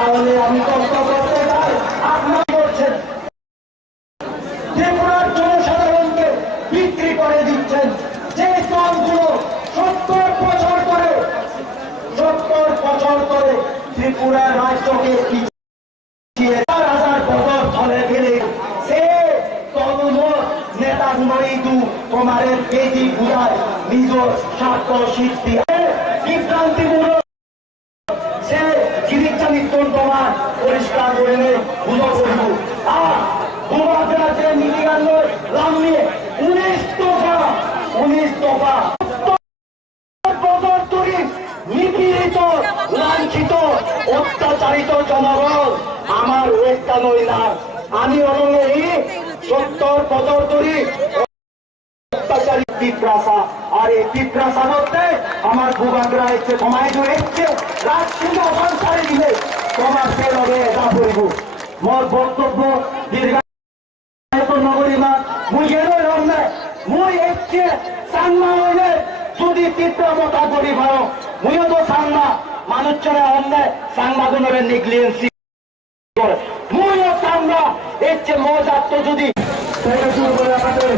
তাহলে আমি কষ্ট করতে চাই আপনারা করছেন ত্রিপুরার জনসাধারণকে বিক্রি করে দিচ্ছেন। যে দলগুলো 70 বছর ধরে ত্রিপুরার রাজ্যকে পিছিয়ে 4,000 বছর ধরে গেলে সে তরুণ নেতাগুলোই তোমার বেদি বুঝায় নিজ স্বার্থ সিদ্ধি বিভ্রান্তিগুলো সে চিকিৎসা মৃত্যুর তোমার পরিষ্কার করে নেই বুঝো করবো। আর তোমার রাজ্যে নীতি নামিয়ে 19 দফা নিপীড়িত লাঞ্ছিত অত্যাচারিত জনগণ আমার একটা নই না। আমি অনুযায়ী 70 বছর ধরে অত্যাচারী পিপ্রাসা আর এই পিপ্রাসা মধ্যে আমার ভূভাগরা হচ্ছে কমাই ধরেছে রাজসীমা সঞ্চারে দিলে তোমার সে লগে এটা করিব মোর বক্তব্য দীর্ঘায়িত নগরীমা মুই গেল রমনে মুই এসছে সাংমা হইলে যদি তীব্রতা করি ভালো মুইও তো সাংমা মানুষ চলে অন্যে সাংবাদনের নেগলিজেন্সি করে মুইও সাংমা এসছে মজাত্ম যদি শুরু করে আপনাদের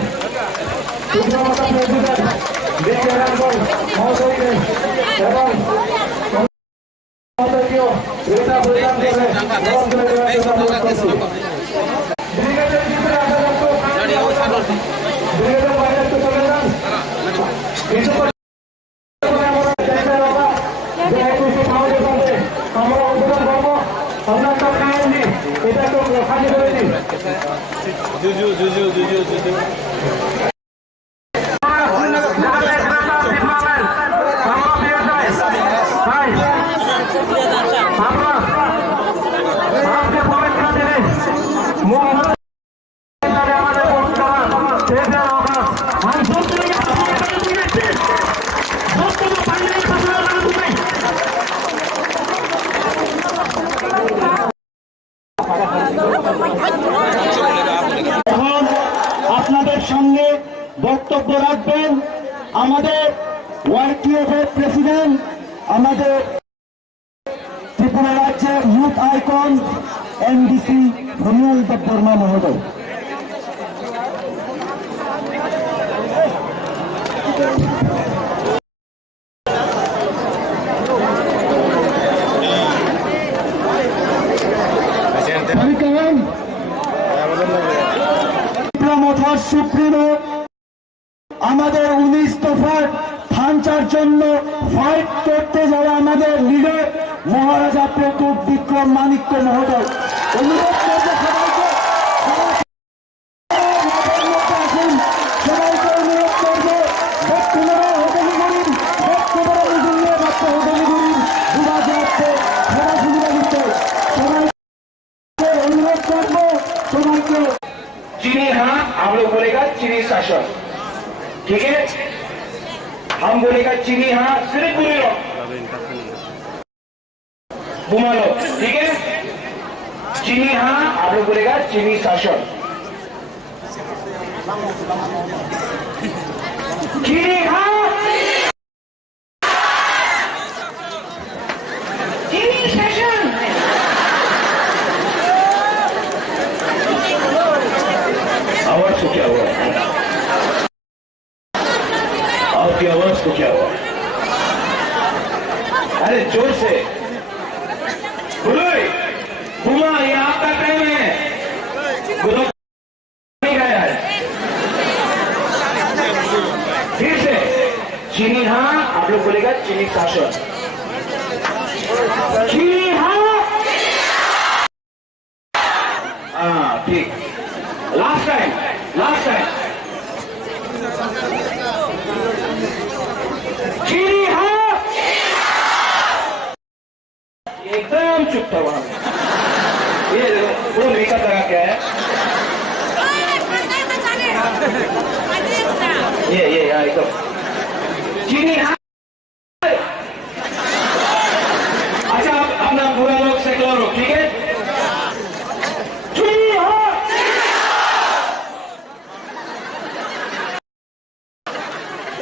আপনাদের সামনে বক্তব্য রাখবেন আমাদের ওয়াইটিএফ এর প্রেসিডেন্ট, আমাদের ত্রিপুরা রাজ্যের ইউথ আইকন এনডিসি ভূমিয়াল দেববর্মা মহোদয়। সুপ্রিমো আমাদের 19 দফার ভাঙচার জন্য ফাইট করতে যাওয়া আমাদের লিডার মহারাজা প্রতুপ বিক্রম মাণিক্য মহোদয় অনুরোধ করবে সবাইকে অনুরোধ করবে অনুরোধ করবো সবাইকে चीनी हाँ आप लोग बोलेगा चीनी शासन, ठीक है। हम बोलेगा चीनी हाँ सिर्फ पूरे लो घुमा लो, ठीक है। चीनी हाँ आप लोग बोलेगा चीनी शासन, चीनी हाँ चीनी शासन। आवाज को क्या हुआ? आपकी आवाज को क्या हुआ? अरे जोर से बोलो। घुमा, ये आपका टाइम है। नहीं गया है। फिर से चीनी हाँ आप लोग बोलेगा चीनी शासन, चीनी हाँ। हाँ ठीक, लास्ट टाइम चीनी हाँ। एकदम चुप था वहां। ये वो विका तरह क्या है? ये एकदम चीनी हाँ। अच्छा अब ना बुरा लोग सेकुलर हो, ठीक है। चीनी हाँ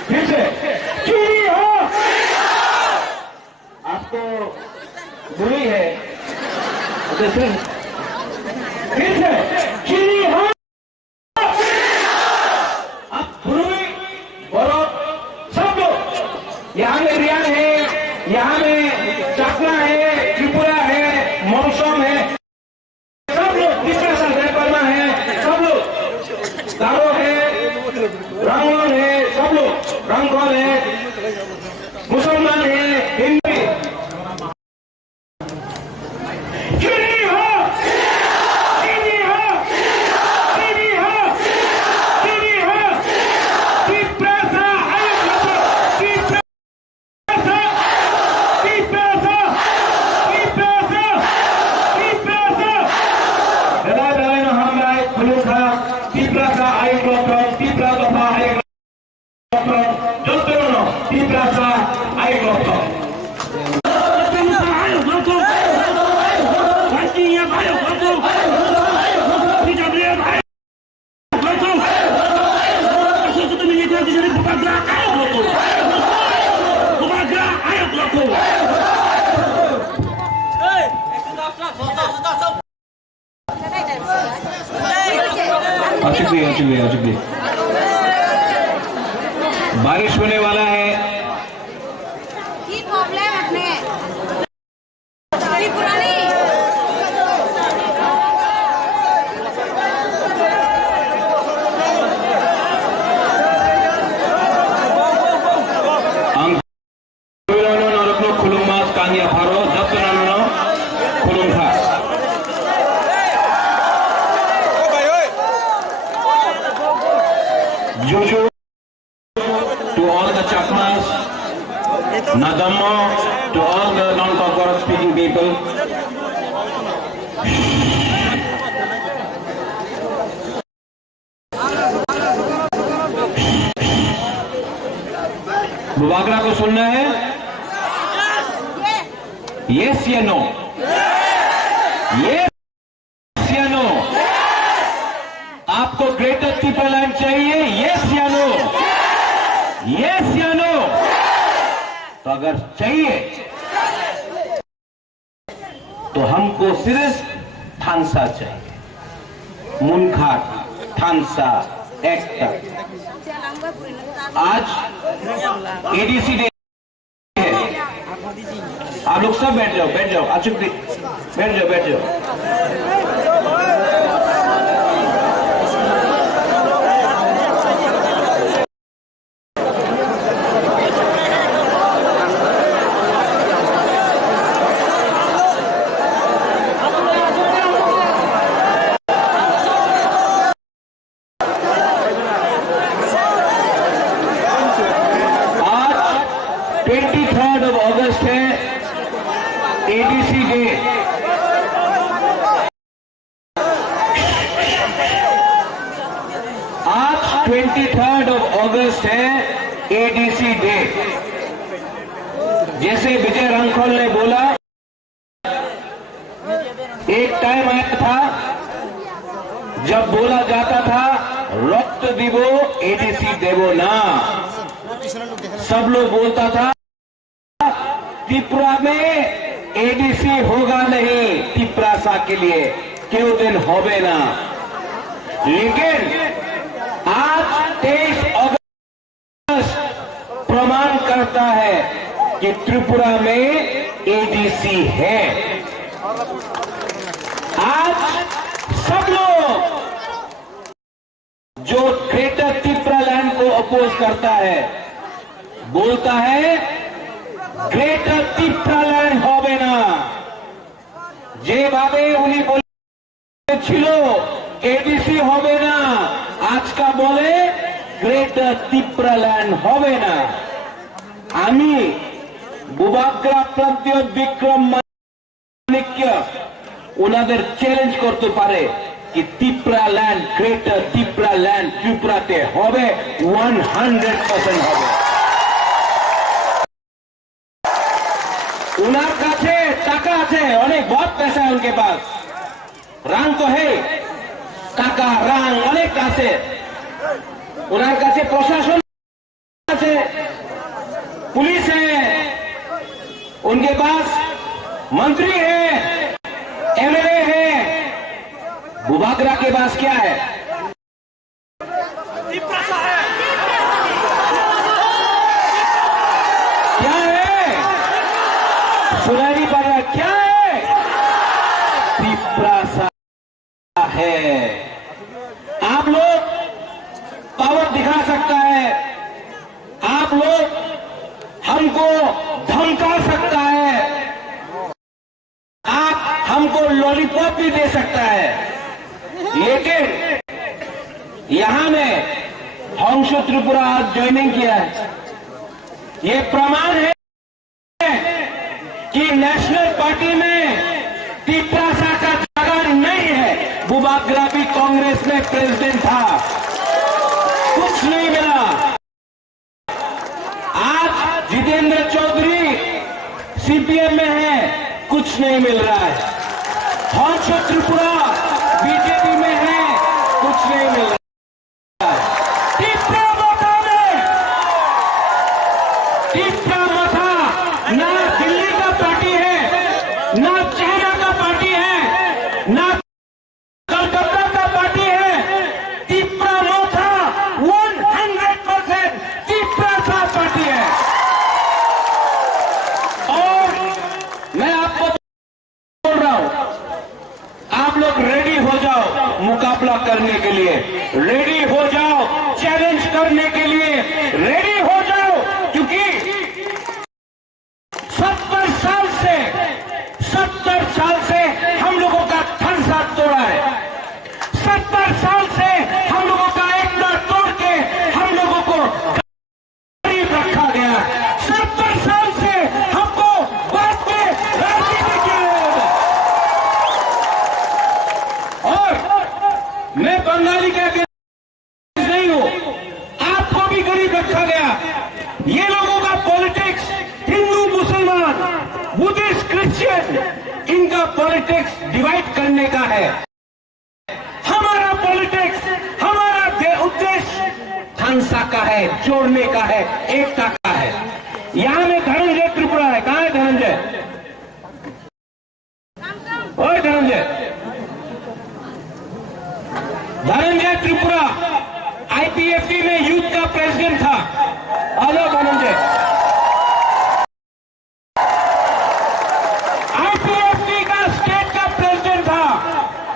फिर से चीनी हाँ। आपको बुरी है फिर से चीनी हाँ, अब भूमि और सब लोग यहाँ में रियान है, यहाँ में चकला है, त्रिपुरा है, मौसम है, सब लोग डिस्कशन वर्मा है, सब लोग गारो है, रंगोल है, सब लोग रंगोल है, मुसलमान है, हिंदू चुकी बारिश होने वाला है। प्रॉब्लम अपने पुरानी Juju to all the Chakmas, Nadammo to all the non-Kokoro speaking people. बुवागरा को सुनना है? Yes या no? Yes या no? आपको ग्रेटर त्रिपुरालैंड चाहिए? यस या नो? यस या नो? तो अगर चाहिए तो हमको सिर्फ थानसा चाहिए, मुनखाट थानसा एक। आज एडीसी डे है, आप लोग सब बैठ जाओ अचूक बैठ जाओ। अगस्त है, एडीसी डे। आज 23 अगस्त है, एडीसी डे। जैसे विजय रंखोल ने बोला, एक टाइम आया था जब बोला जाता था रक्त दिवो एडीसी देवो ना। सब लोग बोलता था त्रिपुरा में एडीसी होगा नहीं, त्रिपुरा के लिए क्यों दिन होवे ना। लेकिन आज 23 अगस्त प्रमाण करता है कि त्रिपुरा में एडीसी है। आज सब लोग जो ग्रेटर त्रिपुरालैंड को अपोज करता है, बोलता है ग्रेटर त्रिपुरालैंड होवे ना। যেভাবে উনি বলেছিল এডিসি হবে না, আজকা বলে গ্রেটার ত্রিপুরাল্যান্ড হবে না। আমি বুবাগ্রা প্রান্তীয় বিক্রম মানিক্য ওনাদের চ্যালেঞ্জ করতে পারে कि त्रिपुरालैंड ग्रेटर त्रिपुरालैंड त्रिपुराते होवे 100% होवे। उनार काछे टाका आछे, अनेक बहुत पैसा है उनके पास, रंग तो है, टाका रंग अनेक आछे, उनार काछे प्रशासन आछे, पुलिस है, उनके पास मंत्री है, एमएलए बुबागरा के पास क्या है? क्या है? सुनाई नहीं पड़ रहा, क्या है? पिपरासा है। आप लोग पावर दिखा सकता है, आप लोग हमको धमका सकता है, आप हमको लॉलीपॉप भी दे सकता है, लेकिन यहां में हंसो त्रिपुरा आज ज्वाइनिंग किया है। ये प्रमाण है कि नेशनल पार्टी में पिपरासा का जगह नहीं है। बुबागरा भी कांग्रेस में प्रेसिडेंट था, कुछ नहीं मिला। आज जितेंद्र चौधरी सीपीएम में है, कुछ नहीं मिल रहा है। हंसो त्रिपुरा बीजेपी में है, कुछ नहीं मिल रहा है। ना दिल्ली का पार्टी है, ना चाइना का पार्टी है, ना कलकत्ता का पार्टी है। तिप्रा मोथा 100% तिप्रा पार्टी है। और मैं आपको बोल रहा हूं, आप लोग रेडी हो जाओ मुकाबला करने के लिए, रेडी हो जाओ चैलेंज करने के लिए, रेडी हो जाओ, क्योंकि 70 साल से हम लोगों का थन साथ तोड़ा है। 70 साल से हम लोगों का एकता तोड़ के हम लोगों को गरीब रखा गया। 70 साल से हमको बात में राजनीति किया गया। और मैं बंगाली का नहीं हूं, आपको भी गरीब रखा गया। ये लोगों का पॉलिटिक्स हिंदू मुसलमान बुद्धिस्ट क्रिश्चियन, इनका पॉलिटिक्स डिवाइड करने का है। हमारा पॉलिटिक्स, हमारा उद्देश्य थानसा का है, जोड़ने का है, एकता का है। यहां में धनंजय त्रिपुरा है, कहां है धनंजय? ओए धनंजय, धनंजय त्रिपुरा आईपीएफटी में यूथ का प्रेसिडेंट था। हेलो धनंजय, आईपीएफटी का स्टेट का प्रेसिडेंट था।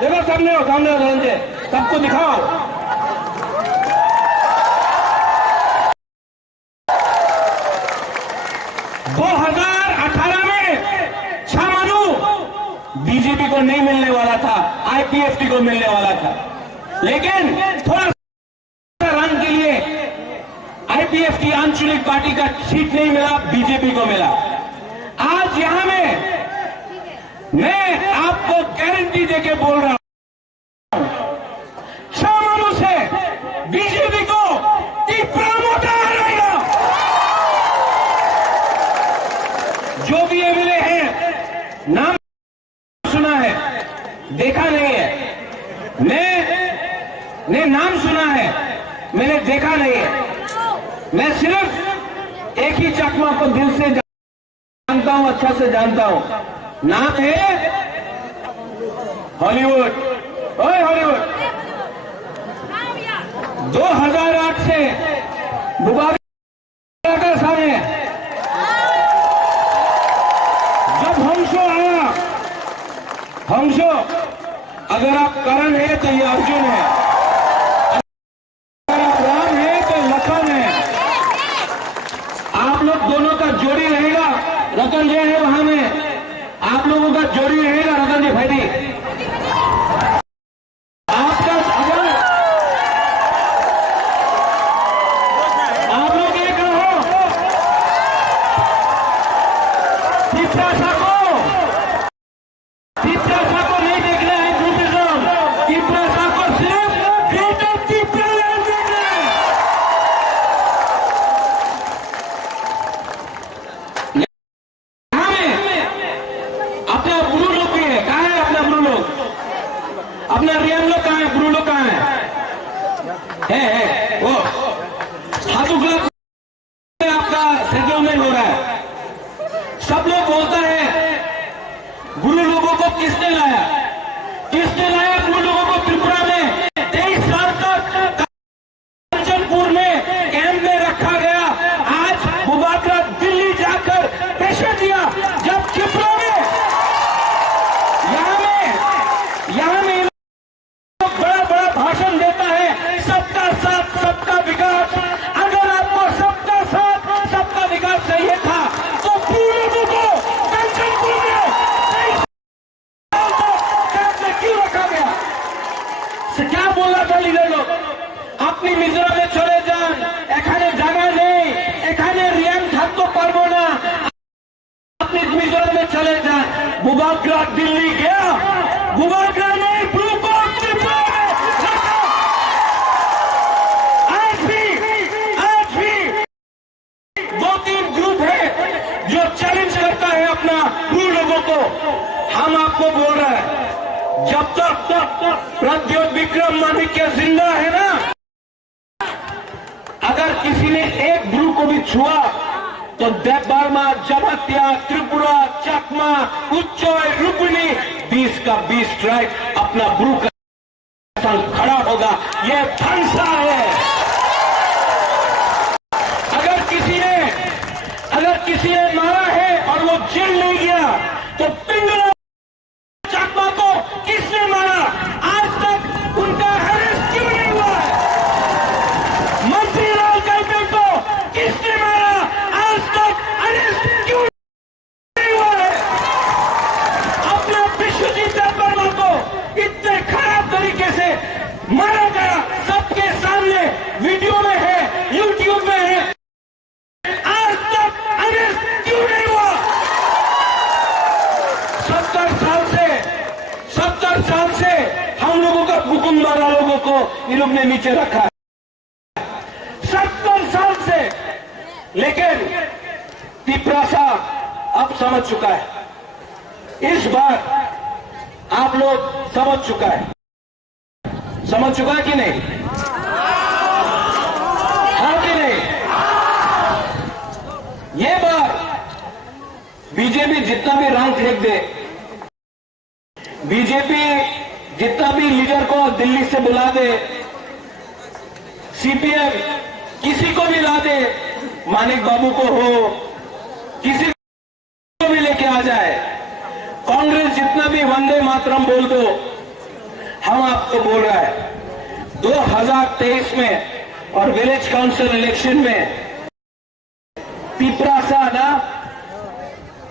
देखो सामने हो धनंजय, सबको दिखाओ। बीजेपी को नहीं मिलने वाला था, आईपीएफटी को मिलने वाला था, लेकिन थोड़ा सा रंग के लिए आईपीएफटी आंचलिक पार्टी का सीट नहीं मिला, बीजेपी को मिला। आज यहां में मैं आपको गारंटी देके बोल रहा हूं, सामानों से बीजेपी को तिप्रा मोटा रहेगा। जो भी एमएलए हैं, नाम सुना है, देखा नहीं है। मैंने नाम सुना है, मैंने देखा नहीं है। मैं सिर्फ एक ही चकमा को दिल से जानता हूं, अच्छा से जानता हूं। नाम है हॉलीवुड। ओए हॉलीवुड, 2008 से बुबागरा का समय, जब हंसो आया, हंसो, अगर आप करण है तो ये अर्जुन है, अगर आप राम है तो लखन है। आप लोग दोनों का जोड़ी रहेगा। रतन जी है वहां में, आप लोगों का जोड़ी रहेगा। रतन जी भाई, आपका अगर आप लोग एक रहो, तिप्रासा को नहीं देखना है, दूसरे लोग तिप्रासा को सिर्फ ग्रेटर तिप्रालैंड देखना है। यहां में अपना ब्रू लोग भी है। कहां है अपना ब्रू लोग? अपना रियम लोग कहां है? ब्रू लोग कहां है वो हाथों क्लब आपका सेटलमेंट हो रहा है। सब लोग बोलता है गुरु लोगों को किसने लाया? किसने लाया गुरु लोगों को त्रिपुरा क्या बोला था लीडर लोग? আপনি মিজোরামে চলে যান, এখানে জায়গা নেই, এখানে রিয়াং থাকতে পারবো না, আপনি মিজোরামে চলে যান। বুবাকরা দিল্লি গিয়া, बुबाकरा ने ब्लू कोट त्रिपुरा में रखा। आज भी दो तीन ग्रुप है जो चैलेंज करता है अपना ब्लू लोगों को। हम आपको बोल रहे हैं, जब तक प्रद्योत विक्रम माणिक्य जिंदा है ना, अगर किसी ने एक ब्लू को भी छुआ तो देवबर्मा, जमातिया, त्रिपुरा, चकमा, उच्चोय, रुक्मिणी 20 का 20 ट्राइब अपना ब्लू का संग खड़ा होगा। ये फंसा है। अगर किसी ने मारा है और वो जेल नहीं गया तो पिंगला चकमा को किसने मारा? आज तक उनका अरेस्ट क्यों नहीं हुआ है? मंत्री लाल काइपे को किसने मारा? आज तक अरेस्ट क्यों नहीं हुआ है? अपना विश्वजीत देवबर्मा को इतने खराब तरीके से मारा गया, सबके सामने वीडियो में है, यूट्यूब में है। आज तक अरेस्ट क्यों नहीं हुआ? 70 साल से हम लोगों का हुकुम वाला लोगों को इन लोग ने नीचे रखा है, 70 साल से। लेकिन तिपरासा अब समझ चुका है। इस बार आप लोग समझ चुका है कि नहीं? हाँ कि नहीं? ये बार बीजेपी जितना भी रंग फेंक दे, बीजेपी जितना भी लीडर को दिल्ली से बुला दे, सीपीएम किसी को भी ला दे, मानिक बाबू को हो, किसी को भी लेके आ जाए, कांग्रेस जितना भी वंदे मातरम बोल दो, हम आपको बोल रहा है 2023 में और विलेज काउंसिल इलेक्शन में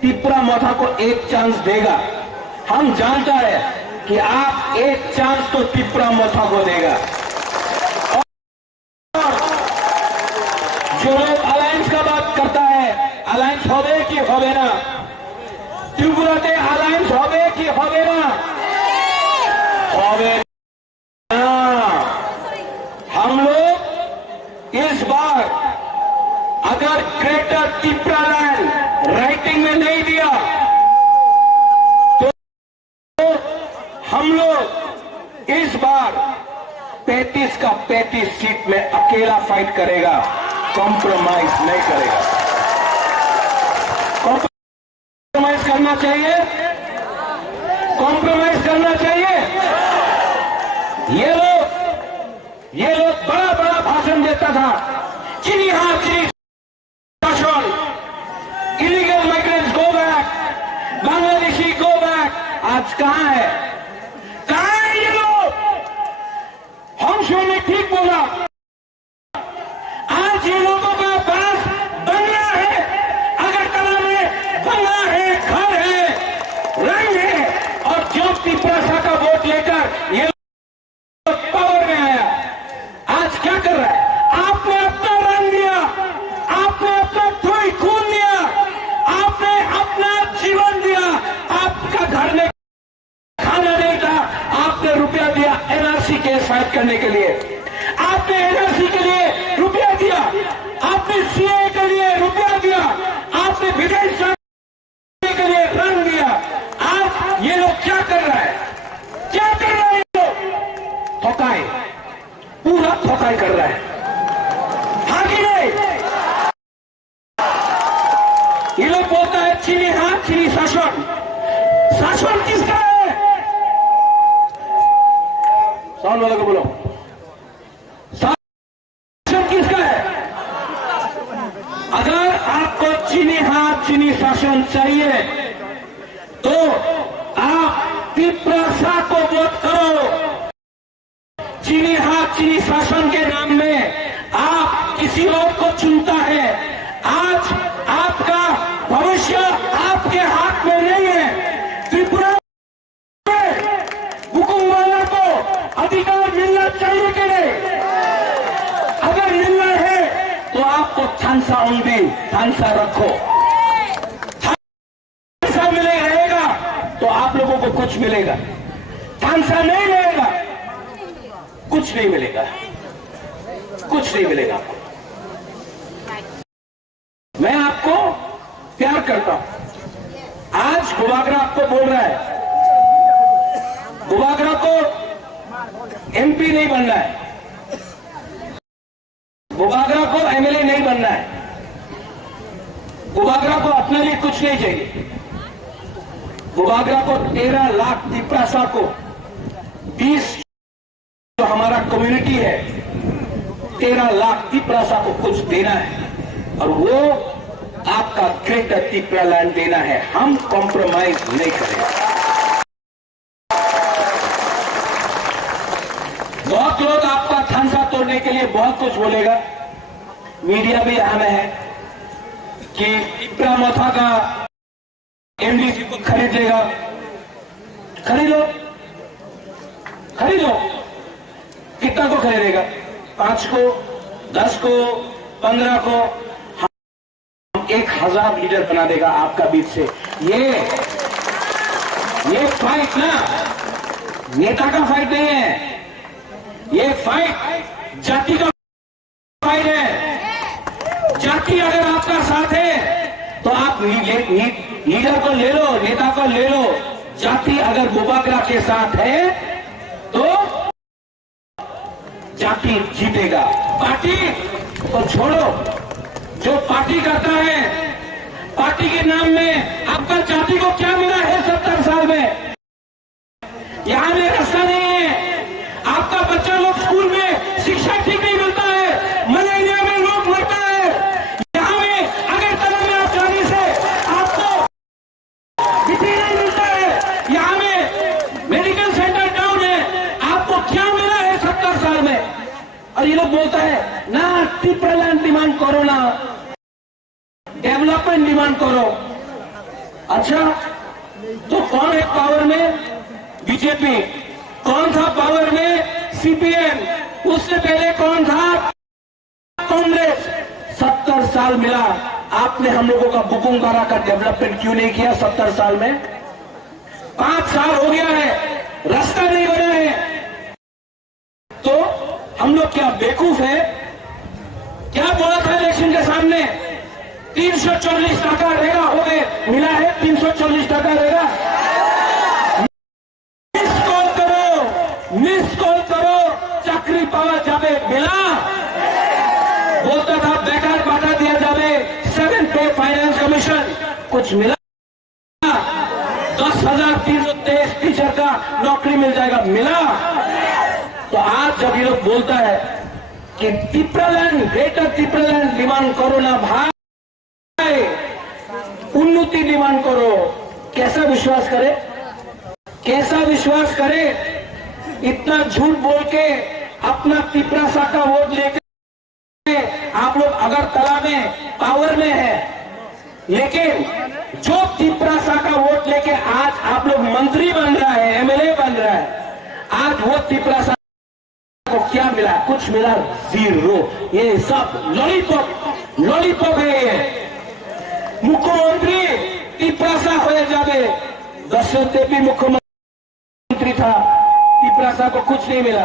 तिपरा मोथा को एक चांस देगा। हम जानता है कि आप एक चांस तो तिपरा मोथा को देगा। और जो लोग अलायंस का बात करता है, अलायंस होवे कि होवे ना? त्रिपुराते अलायंस होवे कि होवे ना? होवे ना। हम लोग इस बार अगर ग्रेटर तिपरालैंड राइटिंग में नहीं दिया तो हम लोग इस बार 35 का 35 सीट में अकेला फाइट करेगा, कॉम्प्रोमाइज नहीं करेगा। कॉम्प्रोमाइज करना चाहिए, कॉम्प्रोमाइज करना चाहिए। ये लोग बड़ा बड़ा भाषण देता था, चीनी हाँ चीनी शासन, illegal migrants go back, Bangladeshi go back. आज कहां है ये लोग? हंसो ने ठीक बोला, आज ये लोगों का पास बंगला है, अगरतला में बंगला है, घर है, रंग है, और जो तिपरासा का वोट लेकर ये लोग पावर में आया, आज क्या कर रहा है? आपने अपना रंग दिया, आपने अपना खून दिया, आपने अपना जीवन दिया, आपका घर में खाना नहीं था, आपने रुपया दिया एनआरसी केस फाइट करने के लिए, आपने एनआरसी के लिए रुपया दिया, आपने सीए के लिए रुपया दिया, आपने विदेश के लिए रंग दिया। आज ये लोग क्या कर रहा है? क्या कर रहा है? ये लोग थोकाई, पूरा थोकाई कर रहा है। हाँ कि नहीं? ये लोग बोलता है चीनी हाथ चीनी शासन। शासन किसका है? साउंड वाला को बोलो, शासन किसका है? अगर आपको चीनी हाथ चीनी शासन चाहिए तो आप तिपरासा को वोट करो। चीनी हाथ चीनी शासन के नाम में आप किसी और को चुनता है। आज आपका भविष्य आपके हाथ में नहीं है। त्रिपुरा में हुकुम वाला को अधिकार थानसा उंडी, थानसा रखो। थानसा मिले रहेगा तो आप लोगों को कुछ मिलेगा, थानसा नहीं मिलेगा कुछ नहीं मिलेगा, कुछ नहीं मिलेगा। मैं आपको प्यार करता हूं। आज गुबागरा आपको बोल रहा है, गुबागरा को एमपी नहीं बनना है, गुबागरा को एमएलए नहीं बनना है, गुबागरा को अपने लिए कुछ नहीं चाहिए। गुबागरा को 13 लाख तिपरासा को 20 जो हमारा कम्युनिटी है 13 लाख तिपरासा को कुछ देना है और वो आपका ग्रेटर तिपरा लैंड देना है। हम कॉम्प्रोमाइज नहीं करेंगे। बहुत लोग आपका थानसा तोड़ने के लिए बहुत कुछ बोलेगा, मीडिया भी अहम है कि तिपरा मथा का एमडीसी को खरीद लेगा। खरीदो, खरीदो, कितना को खरीदेगा? 5 को, 10 को, 15 को? 1000 लीटर बना देगा आपका बीच से। ये फाइट ना नेता का फाइट नहीं है, ये फाइट जाति का फाइट है। जाति अगर आपका साथ है तो आप लीडर को ले लो, नेता को ले लो। जाति अगर गुबागरा के साथ है तो जाति जीतेगा। पार्टी को छोड़ो, जो पार्टी करता है, पार्टी के नाम में आपका जाति को क्या मिला है 70 साल में? यहां में रास्ता नहीं है, आपका बच्चा लोग स्कूल में शिक्षा ठीक नहीं मिलता है, मलेरिया में लोग मरता है। यहां में अगर तलब में आप जाने से आपको डिग्री नहीं मिलता है, यहां में मेडिकल सेंटर डाउन है, आपको क्या मिला है 70 साल में? और ये लोग बोलता है ना तिपरा लैंड डिमांड करो, ना डेवलपमेंट डिमांड करो। अच्छा, तो कौन है पावर में? बीजेपी। कौन था पावर में? सीपीएम। उससे पहले कौन था? कांग्रेस। 70 साल मिला, आपने हम लोगों का बुकुंगारा का डेवलपमेंट क्यों नहीं किया 70 साल में? 5 साल हो गया है, रास्ता नहीं बना है। तो हम लोग क्या बेवकूफ है? क्या बोला था इलेक्शन के सामने? 340 टाका रहेगा, हो गए, मिला है 340 टाका रहेगा। मिस कॉल करो, चाकरी पावा जावे, मिला? बोलता था बेकार बांटा दिया जावे, 7 पे फाइनेंस कमीशन, कुछ मिला? 10,323 टीचर का नौकरी मिल जाएगा, मिला? तो आज जब ये लोग बोलता है कि Tipra land, greater Tipra land demand करो ना भाई, उन्नति डिमांड करो, कैसा विश्वास करे? कैसा विश्वास करे? इतना झूठ बोल के अपना तिपरासा का वोट लेके आप लोग अगरतला में पावर में है, लेकिन जो तिपरासा का वोट लेके आज आप लोग मंत्री बन रहा है, एमएलए बन रहा है, आज वो तिपरासा को क्या मिला? कुछ मिला? 0। ये सब लॉलीपॉप, लॉलीपॉप है ये। मुख्यमंत्री तिपरासा हो जावे, दशरथ भी मुख्यमंत्री था, तिपरासा को कुछ नहीं मिला।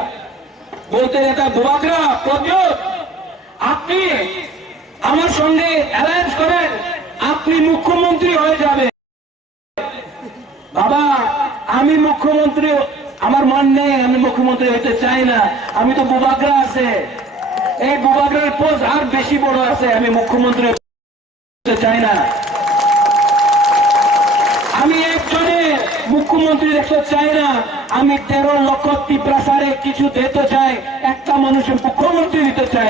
बोलते रहता गुबागरा प्रद्योत আপনি আমার সঙ্গে অ্যালায়েন্স করেন, আপনি মুখ্যমন্ত্রী হয়ে যাবে। বাবা, আমি মুখ্যমন্ত্রী, আমার মন নেই, আমি মুখ্যমন্ত্রী হতে চাই না। আমি তো গুবাগরা আছে, এই গুবাগরার পোস্ট আর বেশি বড় আছে, আমি মুখ্যমন্ত্রী হতে চাই না। আমি একজনে মুখ্যমন্ত্রী দেখতে চাই না, আমি 13 লক্ষ তিপরাসারে কিছু দিতে চাই, একটা মানুষের মুখ্যমন্ত্রী দিতে চাই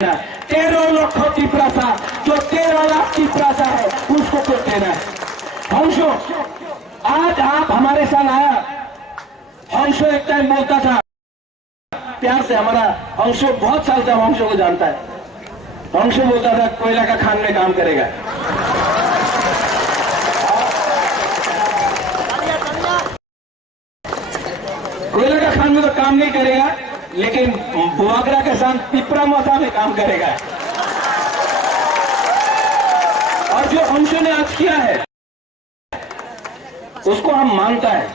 ना। 13 लक्ष तिपरासा, जो 13 लाख तिपरासा है उसको तो देना है। हंसो, आज आप हमारे साथ आया। हंसो एक टाइम बोलता था प्यार से, हमारा हंसो बहुत साल से हंसो को जानता है। हंसो बोलता था कोयला का खान में काम करेगा। कोयला का खान में तो काम नहीं करेगा, लेकिन गुबागरा के साथ तिपरा मथा में काम करेगा। जो हंसों ने आज किया है उसको हम मानता है।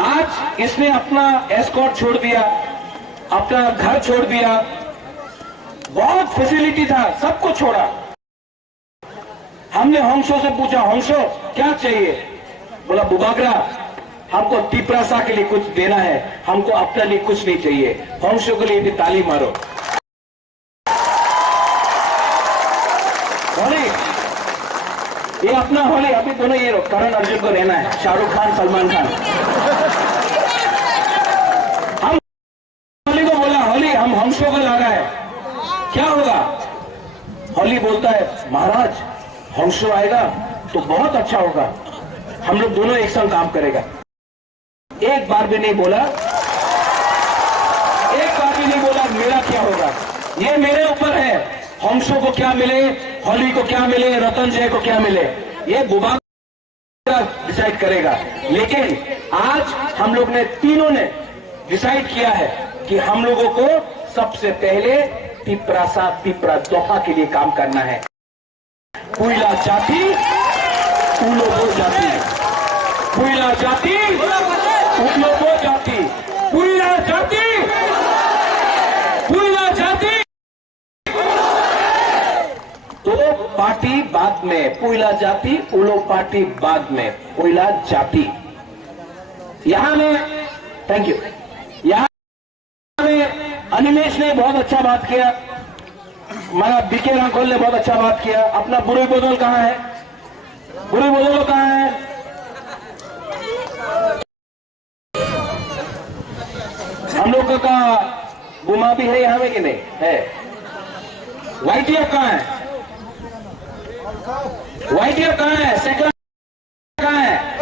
आज इसने अपना एस्कॉर्ट छोड़ दिया, अपना घर छोड़ दिया, बहुत फैसिलिटी था, सबको छोड़ा। हमने हंसों से पूछा, हंसो क्या चाहिए? बोला बुबागरा, हमको तिपरासा के लिए कुछ देना है, हमको अपने लिए कुछ नहीं चाहिए। हंसों के लिए भी ताली मारो। होली, ये अपना होली, अभी दोनों ये करण अर्जुन को लेना है, शाहरुख खान सलमान खान। हम होली को बोला, होली हम हंसों को लगा है, क्या होगा? होली बोलता है महाराज हंसो आएगा तो बहुत अच्छा होगा, हम लोग दोनों एक संग काम करेगा। एक बार भी नहीं बोला, एक बार भी नहीं बोला मेरा क्या होगा। ये मेरे ऊपर है, हंसों को क्या मिले, होली को क्या मिले, रतन जय को क्या मिले, ये बुबागरा डिसाइड करेगा। लेकिन आज हम लोग ने तीनों ने डिसाइड किया है कि हम लोगों को सबसे पहले तिपरासा तिपरा दोहा के लिए काम करना है। पुइला जाति उलोबो जाति, पुइला जाति उलोबो जाति, पुइला जाति, पुइला जाति। तो पार्टी बाद में, पुइला जाति उलो पार्टी बाद में, पुइला जाति। यहां में थैंक यू, यहां में अनिमेश ने बहुत अच्छा बात किया, हमारा बीके राघोल ने बहुत अच्छा बात किया। अपना बुरी बोदल कहां है? बुरी बोदल कहां है? हम लोगों का बुमा भी है यहां में कि नहीं है? वाईटीएफ कहां है? वाईटीएफ कहां है? सेकंड कहां है?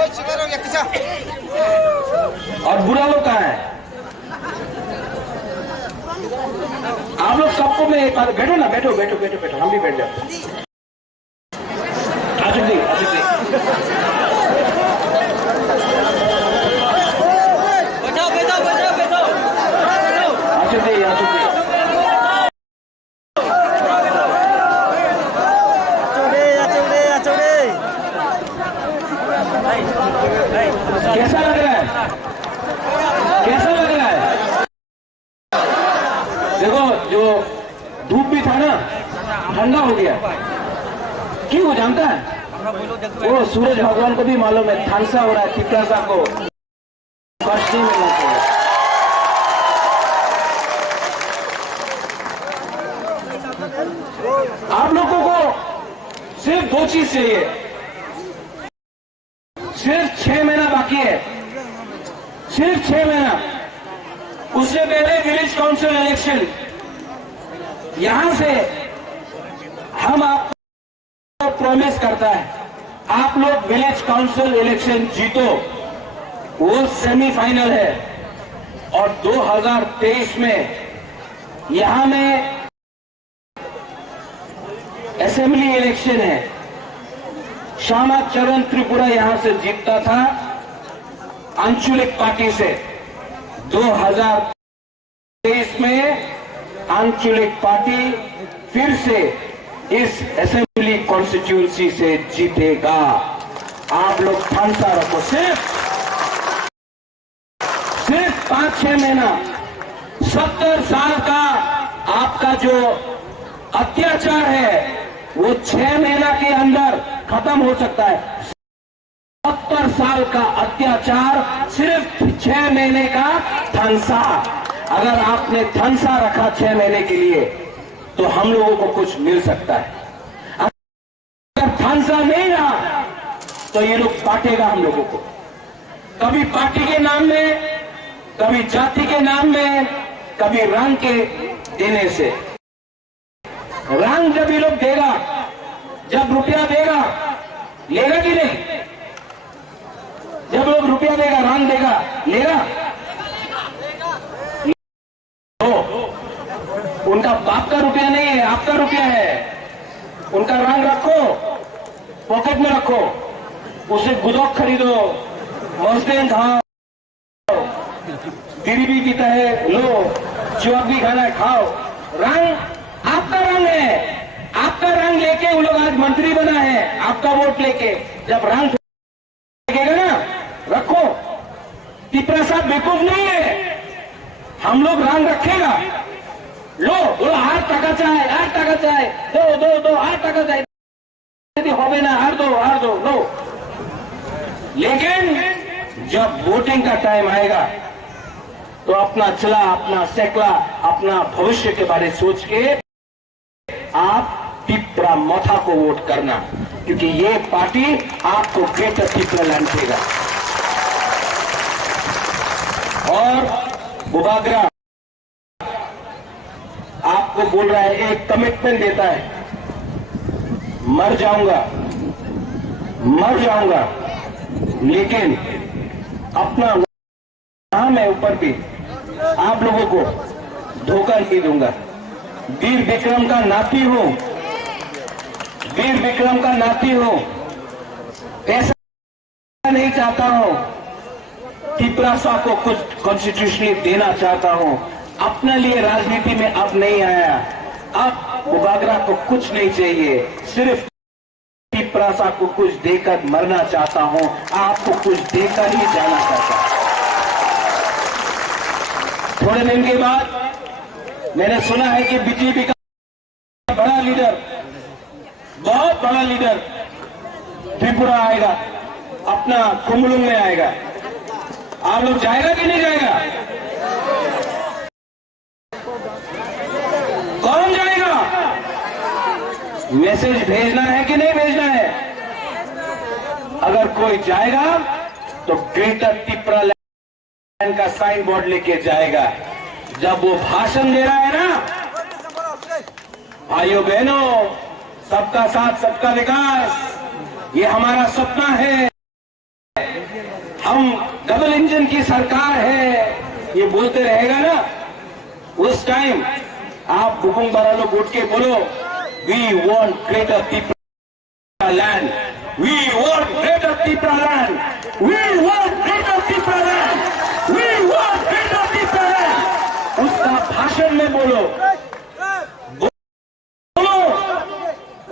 और बुरा लोग कहां है? आप लोग सबको मैं एक बार, बैठो ना, बैठो बैठो बैठो बैठो, हम भी बैठ जाते। आशुक जी, आशुक जी, बैठो बैठो बैठो बैठो, आशुक जी, आशुक जी, कैसा लग रहा है? कैसा लग रहा है? देखो जो धूप भी था ना, ठंडा हो गया। क्यों हो जानता है? वो सूरज भगवान को भी मालूम है थानसा हो रहा है, तिपरासा को कष्ट नहीं मिलना चाहिए। आप लोगों को सिर्फ दो चीज चाहिए, सिर्फ 6 महीना बाकी है, सिर्फ 6 महीना। उससे पहले विलेज काउंसिल इलेक्शन, यहां से हम आपको प्रॉमिस करता है, आप लोग विलेज काउंसिल इलेक्शन जीतो, वो सेमीफाइनल है। और 2023 में यहां में असेंबली इलेक्शन है। श्यामा चरण त्रिपुरा यहां से जीतता था आंचलिक पार्टी से। 2023 में आंचलिक पार्टी फिर से इस असेंबली कॉन्स्टिट्यूंसी से जीतेगा। आप लोग ठानसा रखो, सिर्फ 5-6 महीना, 70 साल का आपका जो अत्याचार है वो 6 महीना के अंदर खत्म हो सकता है। 70 साल का अत्याचार सिर्फ 6 महीने का थानसा। अगर आपने थानसा रखा 6 महीने के लिए तो हम लोगों को कुछ मिल सकता है। अगर थानसा नहीं रहा तो ये लोग बांटेगा हम लोगों को, कभी पार्टी के नाम में, कभी जाति के नाम में, कभी रंग के देने से। रंग जब ये लोग देगा, जब रुपया देगा, लेगा कि नहीं? जब लोग रुपया देगा, रंग देगा, लेगा? तो उनका बाप का रुपया नहीं है, आपका रुपया है। उनका रंग रखो, पॉकेट में रखो, उसे गुदौक खरीदो, मस्तें खाओ, बीड़ी भी पीता है लो, चौक भी खाना है खाओ। रंग आपका रंग है, आपका रंग लेके इसलिए वो लोग आज मंत्री बना है आपका वोट लेके। जब रंग लगेगा ना, रखो। तिपरा साहब बेवकूफ नहीं है, हम लोग रंग रखेगा। लो बोलो 8 টাকা চাই, 8 টাকা চাই, दो 8 টাকা চাই, होवे ना, हार दो लो। लेकिन जब वोटिंग का टाइम आएगा तो अपना चला, अपना सेकला, अपना भविष्य के बारे सोच के आप तिपरा मथा को वोट करना, क्योंकि ये पार्टी आपको ग्रेटर तिपरा लैंड देगा। और बुबागरा आपको बोल रहा है, एक कमिटमेंट देता है, मर जाऊंगा, लेकिन अपना नाम है ऊपर भी, आप लोगों को धोखा नहीं दूंगा। वीर विक्रम का नाती हूं, ऐसा नहीं चाहता हूं। तिपरा साहब को कुछ कॉन्स्टिट्यूशनली देना चाहता हूं। अपने लिए राजनीति में अब नहीं आया, अब बुबागरा को कुछ नहीं चाहिए, सिर्फ तिपरा साहब को कुछ देकर मरना चाहता हूं, आपको कुछ देकर ही जाना चाहता हूं। थोड़े दिन के बाद मैंने सुना है कि बीजेपी का बड़ा लीडर, बहुत बड़ा लीडर त्रिपुरा आएगा, अपना कुंभलुंग में आएगा। आप लोग जाएगा कि नहीं जाएगा? कौन जाएगा? मैसेज भेजना है कि नहीं भेजना है? अगर कोई जाएगा तो ग्रेटर तिपरा लैंड का साइन बोर्ड लेके जाएगा। जब वो भाषण दे रहा है ना, भाइयों बहनों, सबका साथ सबका विकास, ये हमारा सपना है, हम डबल इंजन की सरकार है, ये बोलते रहेगा ना, उस टाइम आप बुकुंग बारा लोग उठ के बोलो, we want Greater Tipraland, we want Greater Tipraland, we want Greater Tipraland, we want Greater Tipraland. उसका भाषण में बोलो,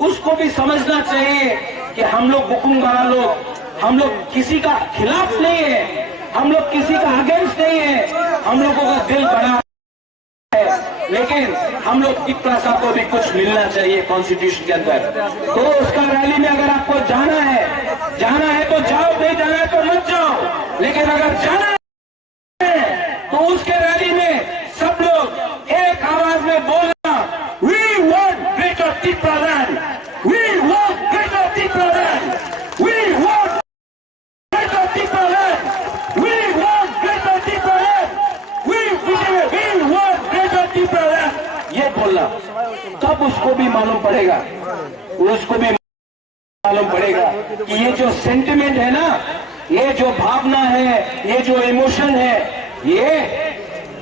उसको भी समझना चाहिए कि हम लोग बुकुंग बारा लोग, हम लोग किसी का खिलाफ नहीं है, हम लोग किसी का अगेंस्ट नहीं है, हम लोगों का दिल बड़ा है, लेकिन हम लोग तिपरा साहब को भी कुछ मिलना चाहिए कॉन्स्टिट्यूशन के अंदर। तो उसका रैली में अगर आपको जाना है तो जाओ, नहीं जाना है तो मत जाओ, लेकिन अगर जाना है तो उसके रैली में सब लोग एक आवाज में बोलना, we want Greater Tipraland, we want Greater Tipraland, we want Greater Tipraland, we want Greater Tipraland, we want Greater Tipraland. ये बोलना, तब उसको भी मालूम पड़ेगा कि ये जो सेंटिमेंट है ना, ये जो भावना है, ये जो इमोशन है, ये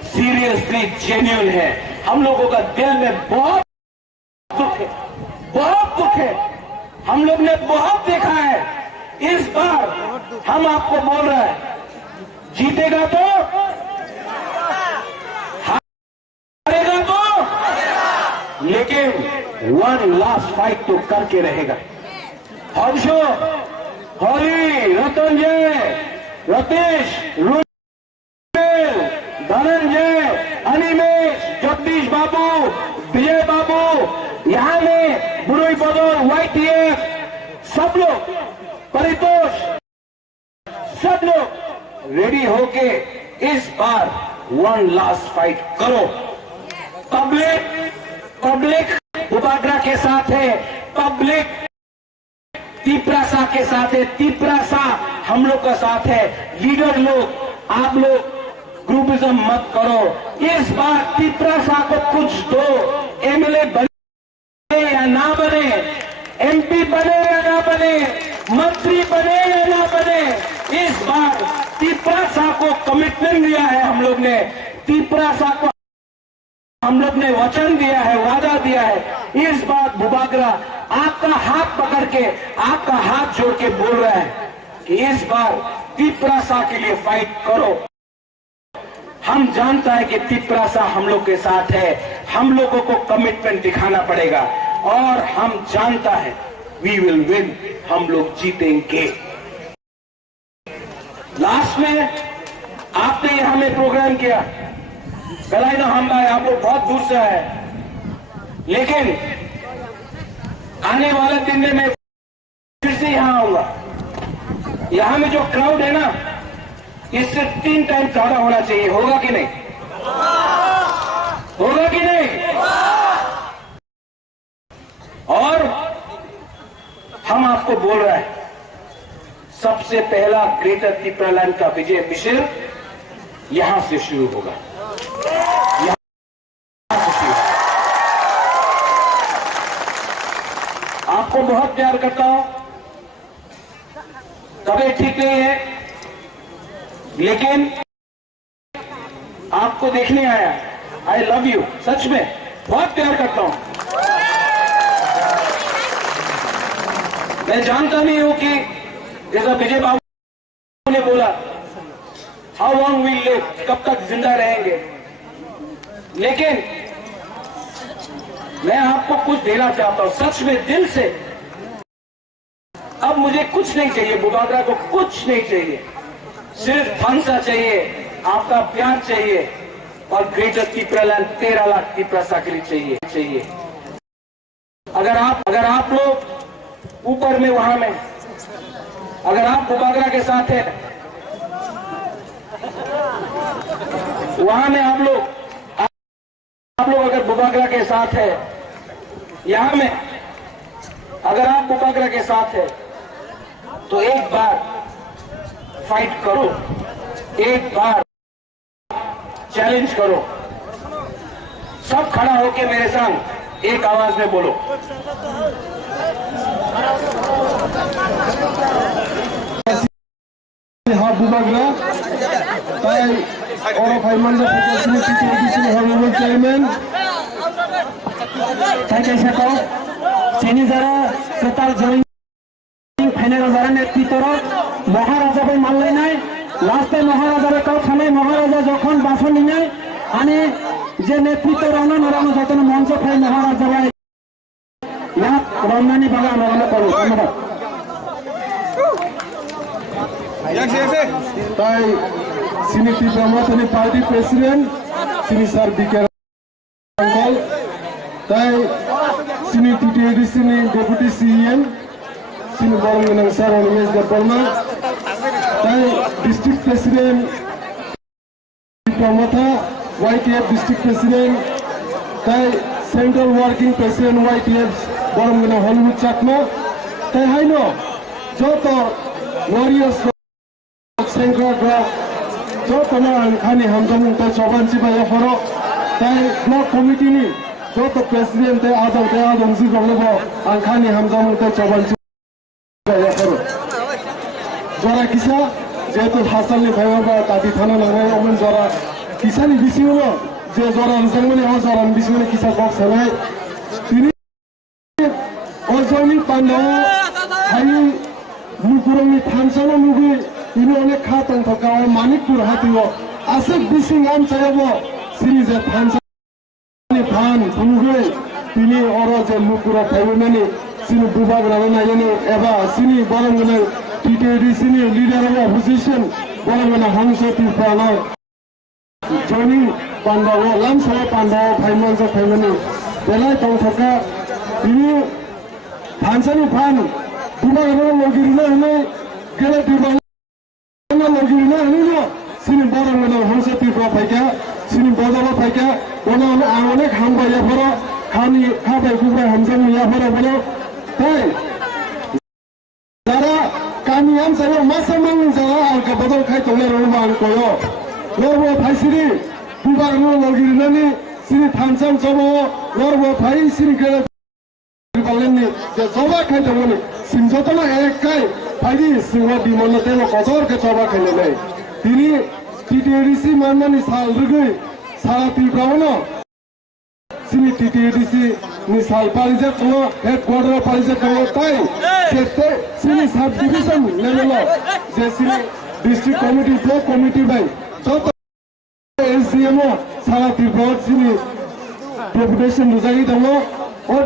सीरियसली जेन्युइन है। हम लोगों का दिल में बहुत दुख है, हम लोग ने बहुत देखा है। इस बार हम आपको बोल रहे हैं, जीतेगा तो, हारेगा तो, लेकिन वन लास्ट फाइट तो करके रहेगा। हर्षो, हरि, रतनजय, रतीश, रुपेल, धनंजय, अनिमेश, जगदीश बाबू, विजय बाबू, यहां में बुरुई बदल, YTF, सब लोग, परितोष, सब लोग रेडी होके इस बार वन लास्ट फाइट करो। पब्लिक बुबागरा के साथ है, पब्लिक तिपरा साह के साथ है, तिपरा साह हम लोग का साथ है। लीडर लोग, आप लोग ग्रुपिज्म मत करो। इस बार तिपरा साह को कुछ दो, MLA बने या ना बने, MP बने या ना बने, मंत्री बने या ना बने, इस बार तिपरा साह को कमिटमेंट दिया है हम लोग ने, तिपरा साह को हम लोग ने वचन दिया है, वादा दिया है। इस बार बुबागरा आपका हाथ पकड़ के, आपका हाथ जोड़ के बोल रहा है कि इस बार तिपरा साह के लिए फाइट करो। हम जानता है कि तिपरा साह हम लोग के साथ है, हम लोगों को कमिटमेंट दिखाना पड़ेगा। और हम जानता है वी विल विन, हम लोग जीतेंगे। लास्ट में आपने यहां में प्रोग्राम किया, कलाई ना हम भाई आप लोग बहुत दूर से आए, लेकिन आने वाले दिन में मैं फिर से यहां आऊंगा। यहां में जो क्राउड है ना, इससे 3 टाइम ज्यादा होना चाहिए। होगा कि नहीं? होगा कि नहीं? और हम आपको बोल रहे हैं, सबसे पहला ग्रेटर त्रिपुरालैंड का विजय मिशन यहां से शुरू होगा। आपको बहुत प्यार करता हूं, तबीयत ठीक नहीं है, लेकिन आपको देखने आया। आई लव यू, सच में बहुत प्यार करता हूं। मैं जानता नहीं हूं कि जैसा विजय बाबू ने बोला, हाउ लॉन्ग विल लिव, कब तक जिंदा रहेंगे, लेकिन मैं आपको कुछ देना चाहता हूं, सच में दिल से। अब मुझे कुछ नहीं चाहिए, बुबागरा को कुछ नहीं चाहिए, सिर्फ भांसा चाहिए, आपका प्यार चाहिए, और ग्रेटर त्रिपुरालैंड 13 लाख त्रिपुरा साकरी चाहिए। अगर आप लोग ऊपर में वहां में, अगर आप बुबागरा के साथ है, वहां में आप लोग अगर बुबागरा के साथ है, यहां में अगर आप बुबागरा के साथ है, तो एक बार फाइट करो, एक बार चैलेंज करो। सब खड़ा होके मेरे संग एक आवाज में बोलो, बुबागरा তাই অরফ হাইমানজা ফেডারেশনের টিটিডিসি হরমোনাল চেয়ারম্যান তাই সাকো চিনি যারা সেতাল জয়িং ফাইনাল যারা নেতৃত্বর মহারাজা ভাই মানলে নাই লাস্টে মহারাজারে কাউ খানে মহারাজা যখন বাসন নিয়ে আমি যে নেতৃত্ব রওনা নরানো যতন মঞ্চ খাই মহারাজা ভাই ইয়াত রমনানি বাগা আমরা করব। ধন্যবাদ। তাই সিনি ত্রিপুরা পার্টি প্রেসিডেন্ট সিনি স্যার বিকে আঙ্কল, তাই সিনি টিটিডিসি ডেপুটি সিএম সিনি বরং স্যার অনিমেশ দেববর্মা, তাই district president Tripura YTF district president, তাই সেন্ট্রাল ওয়ার্কিং প্রেসিডেন্ট YTF বরং হলিউড চাকমা, তাই হাইন যত ওয়ারিয়ার্স सेंग्रा जो तना खानी हमजम ते चौबानसी बाय फरो ताई ब्लॉक कमिटी नि जो तो प्रेसिडेंट ते आदम जी गलबो आंखानी हमजम ते चौबानसी बाय फरो जरा किसा जेतु हासल नि भाइबा तादि थाना नङै अमन जरा किसानि बिसिङो जे जरा नजंमनि हो जरा बिसिङनि किसा बक्स हलाय तिनि अजयनि पान्डा हाइ मुकुरंनि थानसानो मुगि ini oleh khatang thakaw Manipur hatiwo asik bising am chayabo sini je thansani than bungwe tini oro je lukura thaimani sini bubagra nayani eba sini borongna TTD sini leader of opposition borongna hangso tipano joni pandawo lamsa pandawo phaimansa thaimani belai tong thaka ini thansani than bubagra logirina hne gela dibang लगिना हनिनो सिनि बरंगना हंसति प्र फाइका सिनि बदला फाइका ओना आउने खाम बाया furrow खानी खाबाय गुब्रा हमजम या फरो बनो ताई जरा कानी हम सरो मसमन जरा आलका बदल खाइ तले रमान कोयो लरबो फाइसिरि बुबारनो लगिनानि सिनि थानसाम जबो लरबो फाइ सिनि गेला बालेनि जे जबा खाइ तमनि सिमजतमा एककाई फाइदि सिंह बिमन तेल कजर के चबा खेले नहीं तिनी टीटीडीसी माननानि साल रुगै सारा त्रिपुरावनो सिनि टीटीडीसी नि साल पालिजे को हेडक्वार्टर पालिजे को ताई सेते सिनि सब डिवीजन लेवल जे सिनि डिस्ट्रिक्ट कमिटी ब्लॉक कमिटी बाय जत एसडीएम सारा त्रिपुरा सिनि डेपुटेशन रुजाई दङ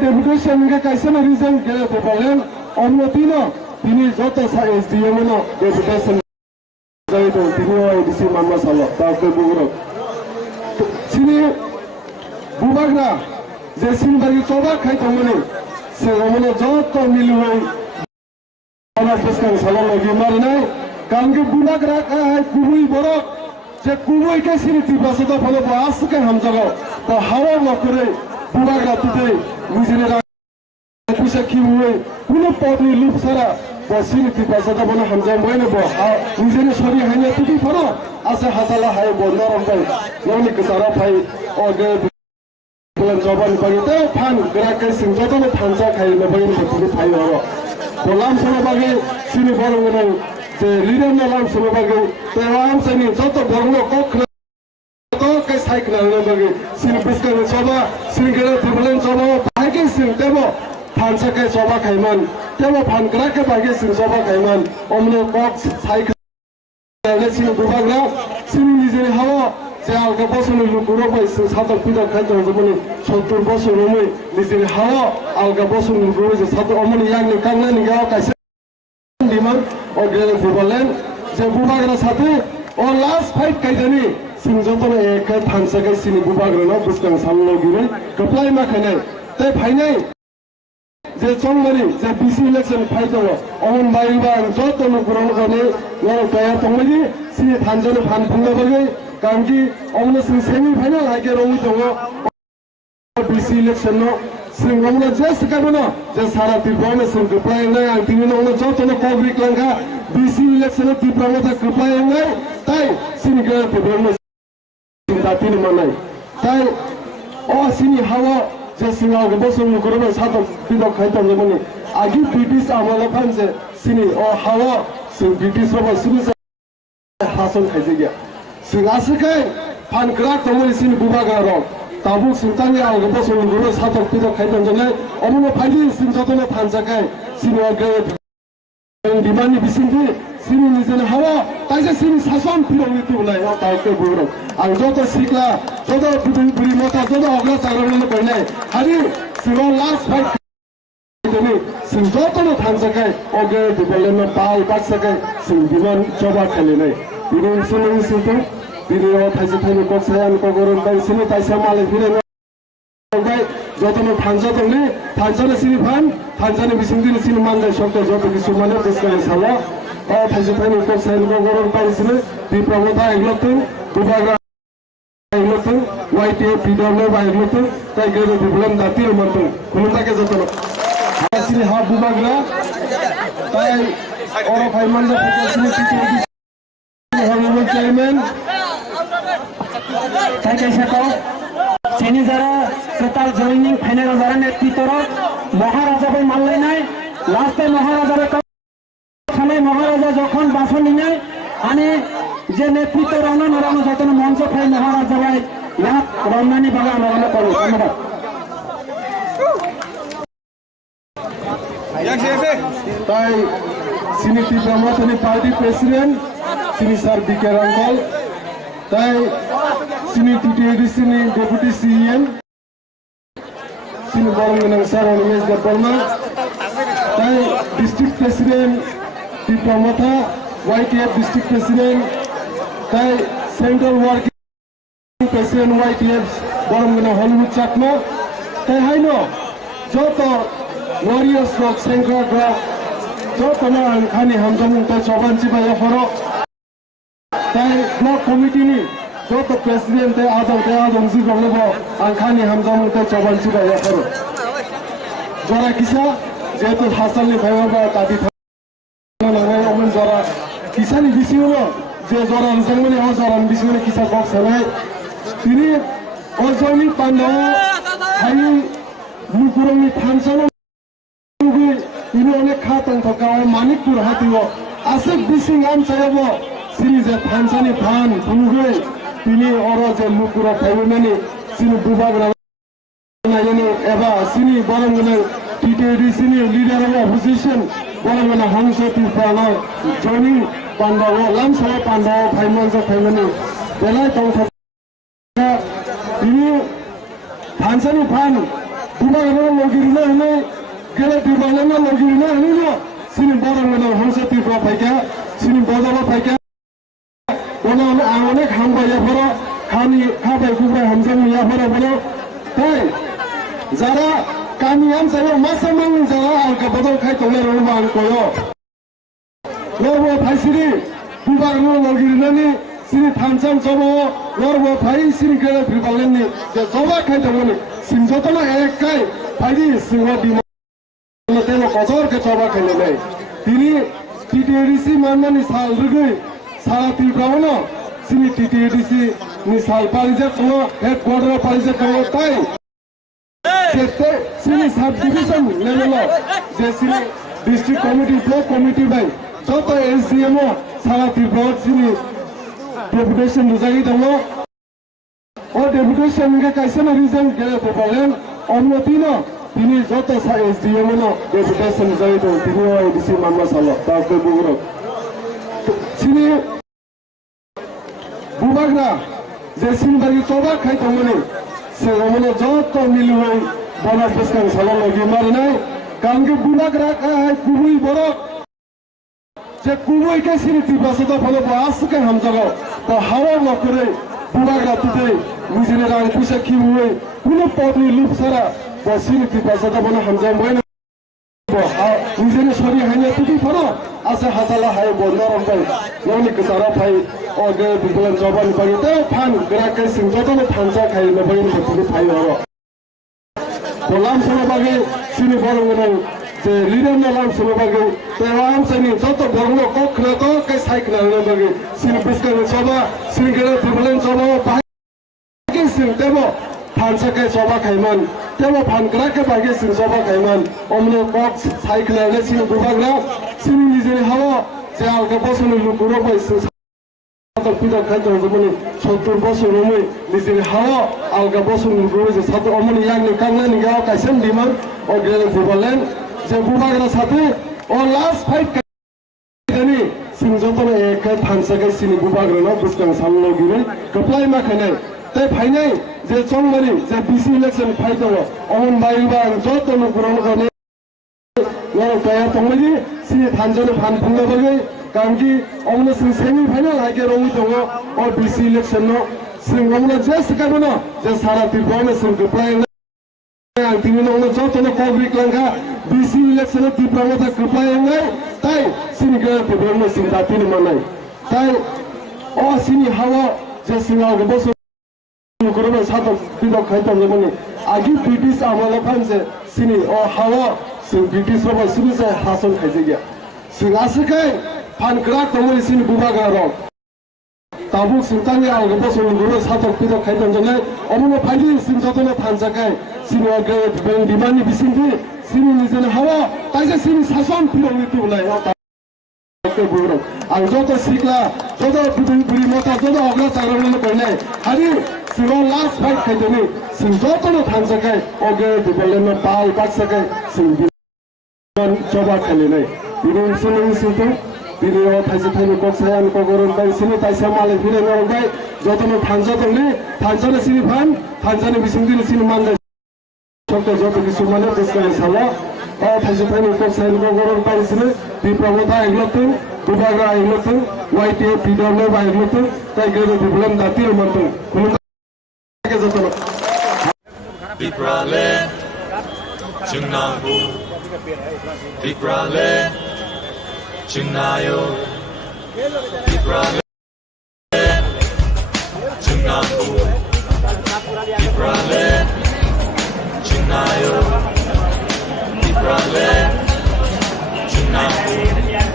ডেপুটেশন কাইছে রিজন গেলে বলেন অনুমতি না তিনি যত এসডিএম না ডেপুটেশন তিনি এডিসি মামলা চালো তাকে বুগুরক সিনি বুবাগ্রা যে সিনবাড়ি চবা খাইতামনি সে অমনে যত মিলুই আমার বেসকাং সালো লাগি মারি নাই কারণকে বুবাগ্রা কাই কুবুই বড় যে কুবুইকে সিনি তিবাসে তো ফলো আসকে হামজাগো তো হাওয়া নকরে বুবাগ্রা তুতে নিজেরা পয়সা কি হুই কোন পদনি লুপ সারা বসিনি তিবাসে তো বনে হামজা মইনে ব নিজেরা সরি হাইনা তুতি ফলো আছে হাসালা high বন্দারম by Noni Kasara phi ওগে জবান বাগিতে ফান গ্রাকে সিং যতনে থানসা খাইলে বাগিনি বতুকে ফাই হলো বলাম সনে বাগে সিনি বরং যে লিডার না লাম সনে বাগে তে আম সাইনি যত বরং কক তো কে সাইকেল না বাগে সিনি বিস্কারে সবা সিনি গরে তিবলেন সবা বাগে সিং দেবো থানসা কে সবা খাইমান দেবো ফান গ্রাকে বাগে সিং সবা খাইমান অমনে কক সাইকেল সিনি বুবাগ্রা সিনি নিজে হাওয়া যে আলকা বছরের লোকগুলো পাইছে সাঁতার পিতা খাইতে হবে মানে 70 বছর অমনি নিজের হাওয়া আলকা বছরের লোকগুলো যে সাঁতার অমনি ইয়াংনি কাংনানি গাওয়া কাইছে ডিমান ও গ্রেনে বলেন যে বুবাগ্রার সাথে ও লাস্ট ফাইট কাইদানি সিং যতনে এক থানসাকাই সিনি বুবাগ্রানো বুসকাং সামলো গিরে কপ্লাই মা খাইনাই তাই ফাইনাই যে চংমারি যে বিসি ইলেকশন ফাইট হলো অমন বাইবা যত লোকগুলো গনে নর গায়া তংমারি সিনি থানজনে ফান ফুংনা বাগে কারণ কি অমনে সিং সেমিফাইনাল হাইকে রঙি দङ বিসি ইলেকশন নো সিং অমনে যে সিকাবো না যে সারা ত্রিপুরা সিং কপ্লাই নাই আং তিনি নংনে যতনে কগ্রিক লাঙ্কা বিসি ইলেকশন ত্রিপুরা মধ্যে কপ্লাই নাই তাই সিং গেলে ত্রিপুরা সিং দাতিনি মানাই তাই ও সিনি হাওয়া যে সিং আগে বসন করবে সাত বিদক খাইতাম মানে আগে ব্রিটিশ আমলে ফানছে সিনি ও হাওয়া সিং ব্রিটিশ রবা সিনি হাসন খাইছে গিয়া सिंह आसके फान ग्रा तमोई सिन बुबागा रो ताबु सिंतानि आलग बसो गुरो सातक पिद खाइदन जने अमनो फाइदि सिन जतने फान जाकाय सिनो गे दिमानि बिसिंदि सिनि निजन हावा ताइसे सिनि सासन पिरो मिति उलाय ताइके बुरो आं जत सिक्ला जत बुरि मता जत अग्ला चागरनो कइनाय हारि सिनो लास्ट फाइट दिनि सिन जतने फान जाकाय अगे दिबलेन पाल बासके सिन दिमान जबा खेलिनाय दिनि सिनि सिंतो दिनै थाइसे थाइनै कक्सायान कगरन बाय सिनि ताइसा माले फिरे बाय जतनो थांजा दंनि थांजाने सिनि फान थांजाने बिसिंदिनि सिनि मानजाय शब्द जत किसु माने बेसकाय साला अ थाइसे थाइनै कक्सायान कगरन बाय सिनि दिप्रमता एग्लतन बुबाग्रा एग्लतन वाइटे पिडब्ल्यू बाय एग्लतन ताइ गेरो दिबलन दाति रमतन खुलुमताके जतनो सिनि हा बुबाग्रा ताइ अर फाइ मानजा सिनि सिनि Honorable Chairman, তাই সাথে সিনি যারা টোটাল জয়েনিং ফাইনাল যারা নেতৃত্ব মহারাজাকে মানলে নাই লাস্টে মহারাজারে সালে মহারাজা যখন বাসনি নাই আনে যে নেতৃত্ব রানা নরানো যতন মঞ্চ খাই মহারাজা ভাই লাখ রমনানি বাবা আমরা করব ধন্যবাদ তাই সিনি ত্রিপুরা পার্টি প্রেসিডেন্ট সিনি স্যার বিকে রাঙ্গল তাই সিনি টিটিএডি সিনি ডেপুটি সিএম সিনি বরং স্যার অনিমেশ দেববর্মা তাই district president Tripura YTF district president তাই সেন্ট্রাল ওয়ার্কিং প্রেসিডেন্ট ওয়াইটিএফ বরং হলিউড চাকমা তাই হাইন যত ওয়ারিয়ার্স রক সেন্ট্রাল রক যত না খানি হামজামুং তাই সবানসি বাই হরক তাই ব্লক কমিটিনি যত প্রেসিডেন্ট আদম জি গলব আংখানি হামজামুং তাই সবানসি বাই হরক জরা কিসা যেহেতু হাসাননি ভাইবা দাবি নাঙাই অমন জরা কিসানি বিসিও যে জরা নসাংমানি ও জরা বিসিও কিসা বক সালাই তিনি অজয়নি পান্ডাও হাই মুকুরমি থানসানো তিনি অনেক খাতাং থকাও মানিকপুর হাতিও আছে বিসিং আম চাইব সিরিজে থানসানি ফান ফুলগে তিনি অর যে মুকুরা ফাইমানি সিনি বুবাগ্রা নাইনি এবা সিনি বরংনে TTD Sini leader of opposition বরংনে Hansa Tripura joining পান্ডাও লামসা পান্ডাও ফাইমানজা ফাইমানি বেলাই দং তিনি থানসানি ফান 부바가 로기르나 하네 게라 디발레나 로기르나 하니노 신이 버랑나 홍사 티프라 파이게 신이 버자바 파이게 오늘 아무네 강바야 버라 가니 가바이 구바이 함정이야 버라 버라 তাই যারা কামিয়াম যারা মাসামাং যারা আলকা বদল খাই তোলে রমান কয় লরব ফাইসিরি বুবারনো লগিরনানি সিনি থামসাম জব লরব ফাই সিনি গেলে ফিরবালেননি যে জবা খাই দমনি সিনজতনা একাই ফাইদি সিংহ বিমা তেল কজরকে জবা খাইলে নাই তিনি টিটিএডিসি মাননানি সাল রুগৈ সারা ত্রিপুরানো সিনি টিটিএডিসি নি সাল পারিজে কোনো হেডকোয়ার্টার পারিজে কোনো তাই যেতে সিনি সাব ডিভিশন লেভেল যে সিনি ডিস্ট্রিক্ট কমিটি ব্লক কমিটি বাই যত এসডিএম সারা ত্রিপুরা সিনি ডেপুটেশন বুঝাই দङ ও ডেপুটেশন কে কাইসে না রিজন গেলে বলেন অনুমতি ন তিনি যত এসডিএম ন ডেপুটেশন বুঝাই দङ তিনি এডিসি মানবা সালো তাকে বুগুরো সিনি বুবাগরা যে সিনবারি চবা খাই দङনি সেগমনে যত মিলুই বনা বসকাং সালো লগি মারনাই কাঙ্গে বুবাগরা কাই কুবুই বড় যে কুবুই কে সিনি তিবাসদ ফলো বাসকে হামজাগো তো হাওয়া নকরে বুবাগরা তুতে নিজের রাং পুষা খিবুই কোনো পদনি লুপ সারা বসিনি তিবাসদ বনা হামজাম বয়না নিজের শরীর হাইনা তুতি ফলো আছে হাজালা high বন্দরম by Noni Kasara phi অগে বিবলন জবান বাগিতে ফান গ্রাকে সিংজতনে ফানজা খাইলে বাগিন বতুকে ফাই হলো গোলাম সনো বাগে সিনি বরংনো যে লিডার নাম সনো বাগে তেরাম সাইনি যত বরংনো কখনা তো কে সাইকেল না বাগে সিনি বিস্কারে সবা সিনি গরে বিবলন সবা বাগে সিং দেবো ফানজা কে সবা খাইমান দেবো ফান গ্রাকে বাগে সিং সবা খাইমান অমনো কক সাইকেল না সিনি বুবাগরা সিনি নিজে হাওয়া যে আলকা বসনে লুকুরো পাইছে পিতা খাইতে মানে 70 বছর রমে নিজের হাওয়া আলগা বছর লুকুরো যে সাথে অমনি ইয়াংনি কাংনানি গাও কাইছেন দিমান ও গ্রেল ফুটবলেন যে বুবাগরা সাথে ও লাস্ট ফাইট কানি সিংজতনে এক থানসাকে সিনি বুবাগরা ন বুস্কাং সামলো গিরে কপ্লাই মাখানাই তাই ফাইনাই যে চংমারি যে বিসি ইলেকশন ফাইট অমন বাইবা যত লুকুরো কানে নর কায়া তংমারি সিনি থানজনে ফান ফুংলা বাগে কারণকি অমনে সিং সেমি ফাইনাল হাইকে রঙি দङ ও বিসি ইলেকশন ন সিং অমনে যে সিকাবো ন যে সারা ত্রিপুরা সিং কপ্লাই আং তিনি নং যতনে কগ্রিক লাঙ্কা বিসি ইলেকশন ত্রিপুরা মধ্যে কপ্লাই নাই তাই সিনি গে ত্রিপুরা সিং দাতিনি মানাই তাই ও সিনি হাওয়া যে সিংআ গবস করবে সাত বিদক খাইতো মানে আগে ব্রিটিশ আমলে ফানছে সিনি ও হাওয়া সিং ব্রিটিশ রব সিনি যে হাসন খাইছে গিয়া সিং আসিকাই ফান গ্রাক তমনি সিনি বুবাগা রক তাবু সিংতানি আলগা বসন গুরু সাতক পিদক খাইতন জনে অমনো ফাইলি সিং যতনে ফানজাকাই সিনি অগে বেং দিমানি বিসিংদি সিনি নিজেনে হাওয়া তাইজে সিনি শাসন পিরংনি তুলাই তাকে বুরো আং যত সিকলা যত বুড়ি মতা যত অগ্রা চাগরনে কইনাই হারি সিং লাস্ট ফাইট খাইতনি সিং যতনে ফানজাকাই অগে দিবলেন পাল বাকসাকাই সিং জবা খেলিনাই বিরুন সিনি সিতো বিরিও থাইছে থাইনি কক্সায়ান কগরন বাই সিনি তাইসা মালে ফিরে নরম বাই যতনে থানজা দংনি থানজানে সিনি ফান থানজানে বিসিংদিনি সিনি মানজাই যত যত কিছু মানে বসকালে সালা ও থাইছে tiny কক্সায়ান কগরন by Sini বিপ্রবতা এগলতু বুবাগা এগলতু YT PW by এগলতু তাই গেলে বিপ্লব দাতির মতন কোন কে যতন বিপ্রলে চুনাগু বিপ্রলে Chunnayo, Ibrale, Chunnayo, Ibrale, Chunnayo, Ibrale, Chunnayo.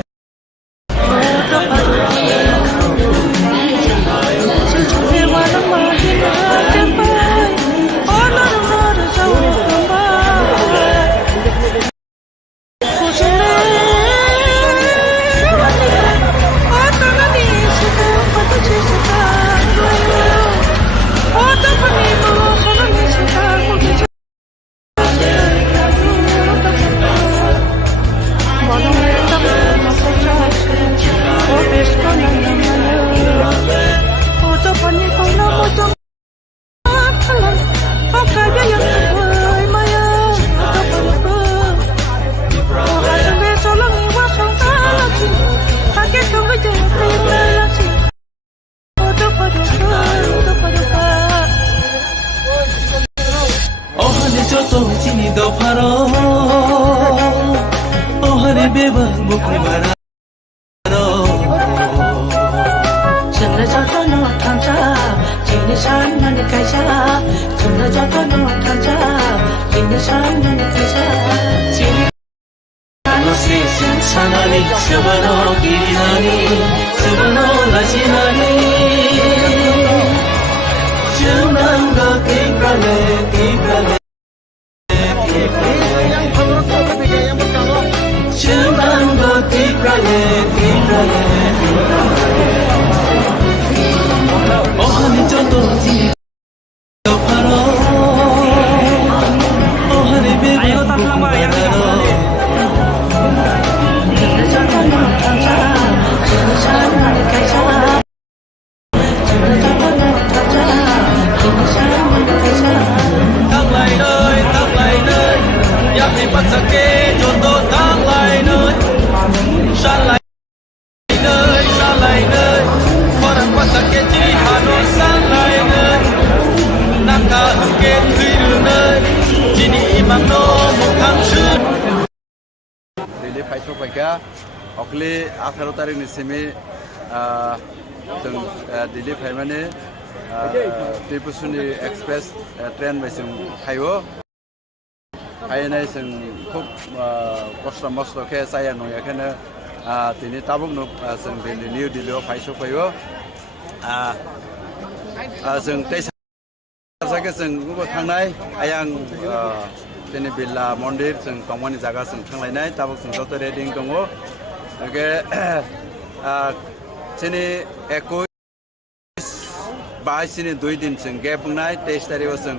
가자 전화 잡아놓 가자 있는 사람은 가자 너시 상하니 저번호 길이나니 저번호 라지나니 주만 거 기प्र네 기प्र네 주만 거 기प्र네 기प्र네 어하니 저도 지니 바로 어하니 Ayo taplang ba yang tăng lại nơi giáp thì bắt sắc kê cho tôi tăng lại nơi san lại nơi có đằng bắt sắc kê chỉ hà nội san lại nơi nam ca hưng kê tùy đường nơi chỉ đi bằng nô một tháng trước Delhi फाइसो फाइका अखिले 18 तारिखनि Simi जों Delhi फाइमाने त्रिपुसुनि express train बायजों फायो फायनाय जों खुब कस्त मस्तखे जाया नयाखैनो दिनै ताबुकनो जों Delhi new दिल्लीयाव फाइसो फायो जों जायगा जों थांनाय आयां जोंनि बिरला मन्दिर जों दंमानि जायगा जों थांलायनाय ताबुक जों जत रेडिं दङ ओके जोंनि 21-22 2 दिन जों गेप बुंनाय 23 तारिखआव जों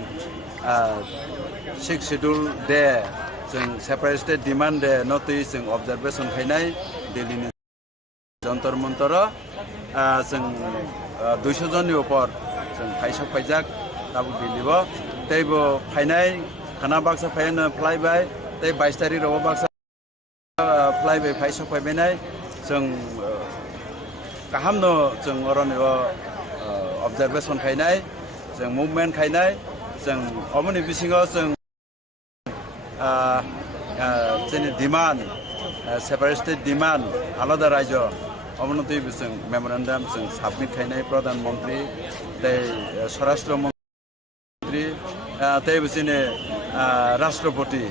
6 शेड्यूल डे जों सेपारेटेड डिमान्ड डे नट जों अबजारभेशन खायनाय दिल्लीनि जन्तर मन्तर जों 200 जननि उपर जों फाइसक फाइजाक ताबुक दिल्लीआव तैबो फायनाय खाना बाक्सा फायनो फ्लाइबाय तै 22 तारिखआव बाक्सा फ्लाइबाय फाइसक फायबायनाय जों गाहामनो जों अरनियाव अबजारभेशन खायनाय जों मुभमेन्ट खायनाय जों अमनि बिसिङाव जों जोंनि डिमान्ड सेपारेटेड डिमान्ड आलादा राज्य अमनति जों मेमोरेन्डाम जों साबमिट खायनाय प्रधान मन्त्री तै स्वराष्ट्र मन्त्री तै बिसिनि राष्ट्रपति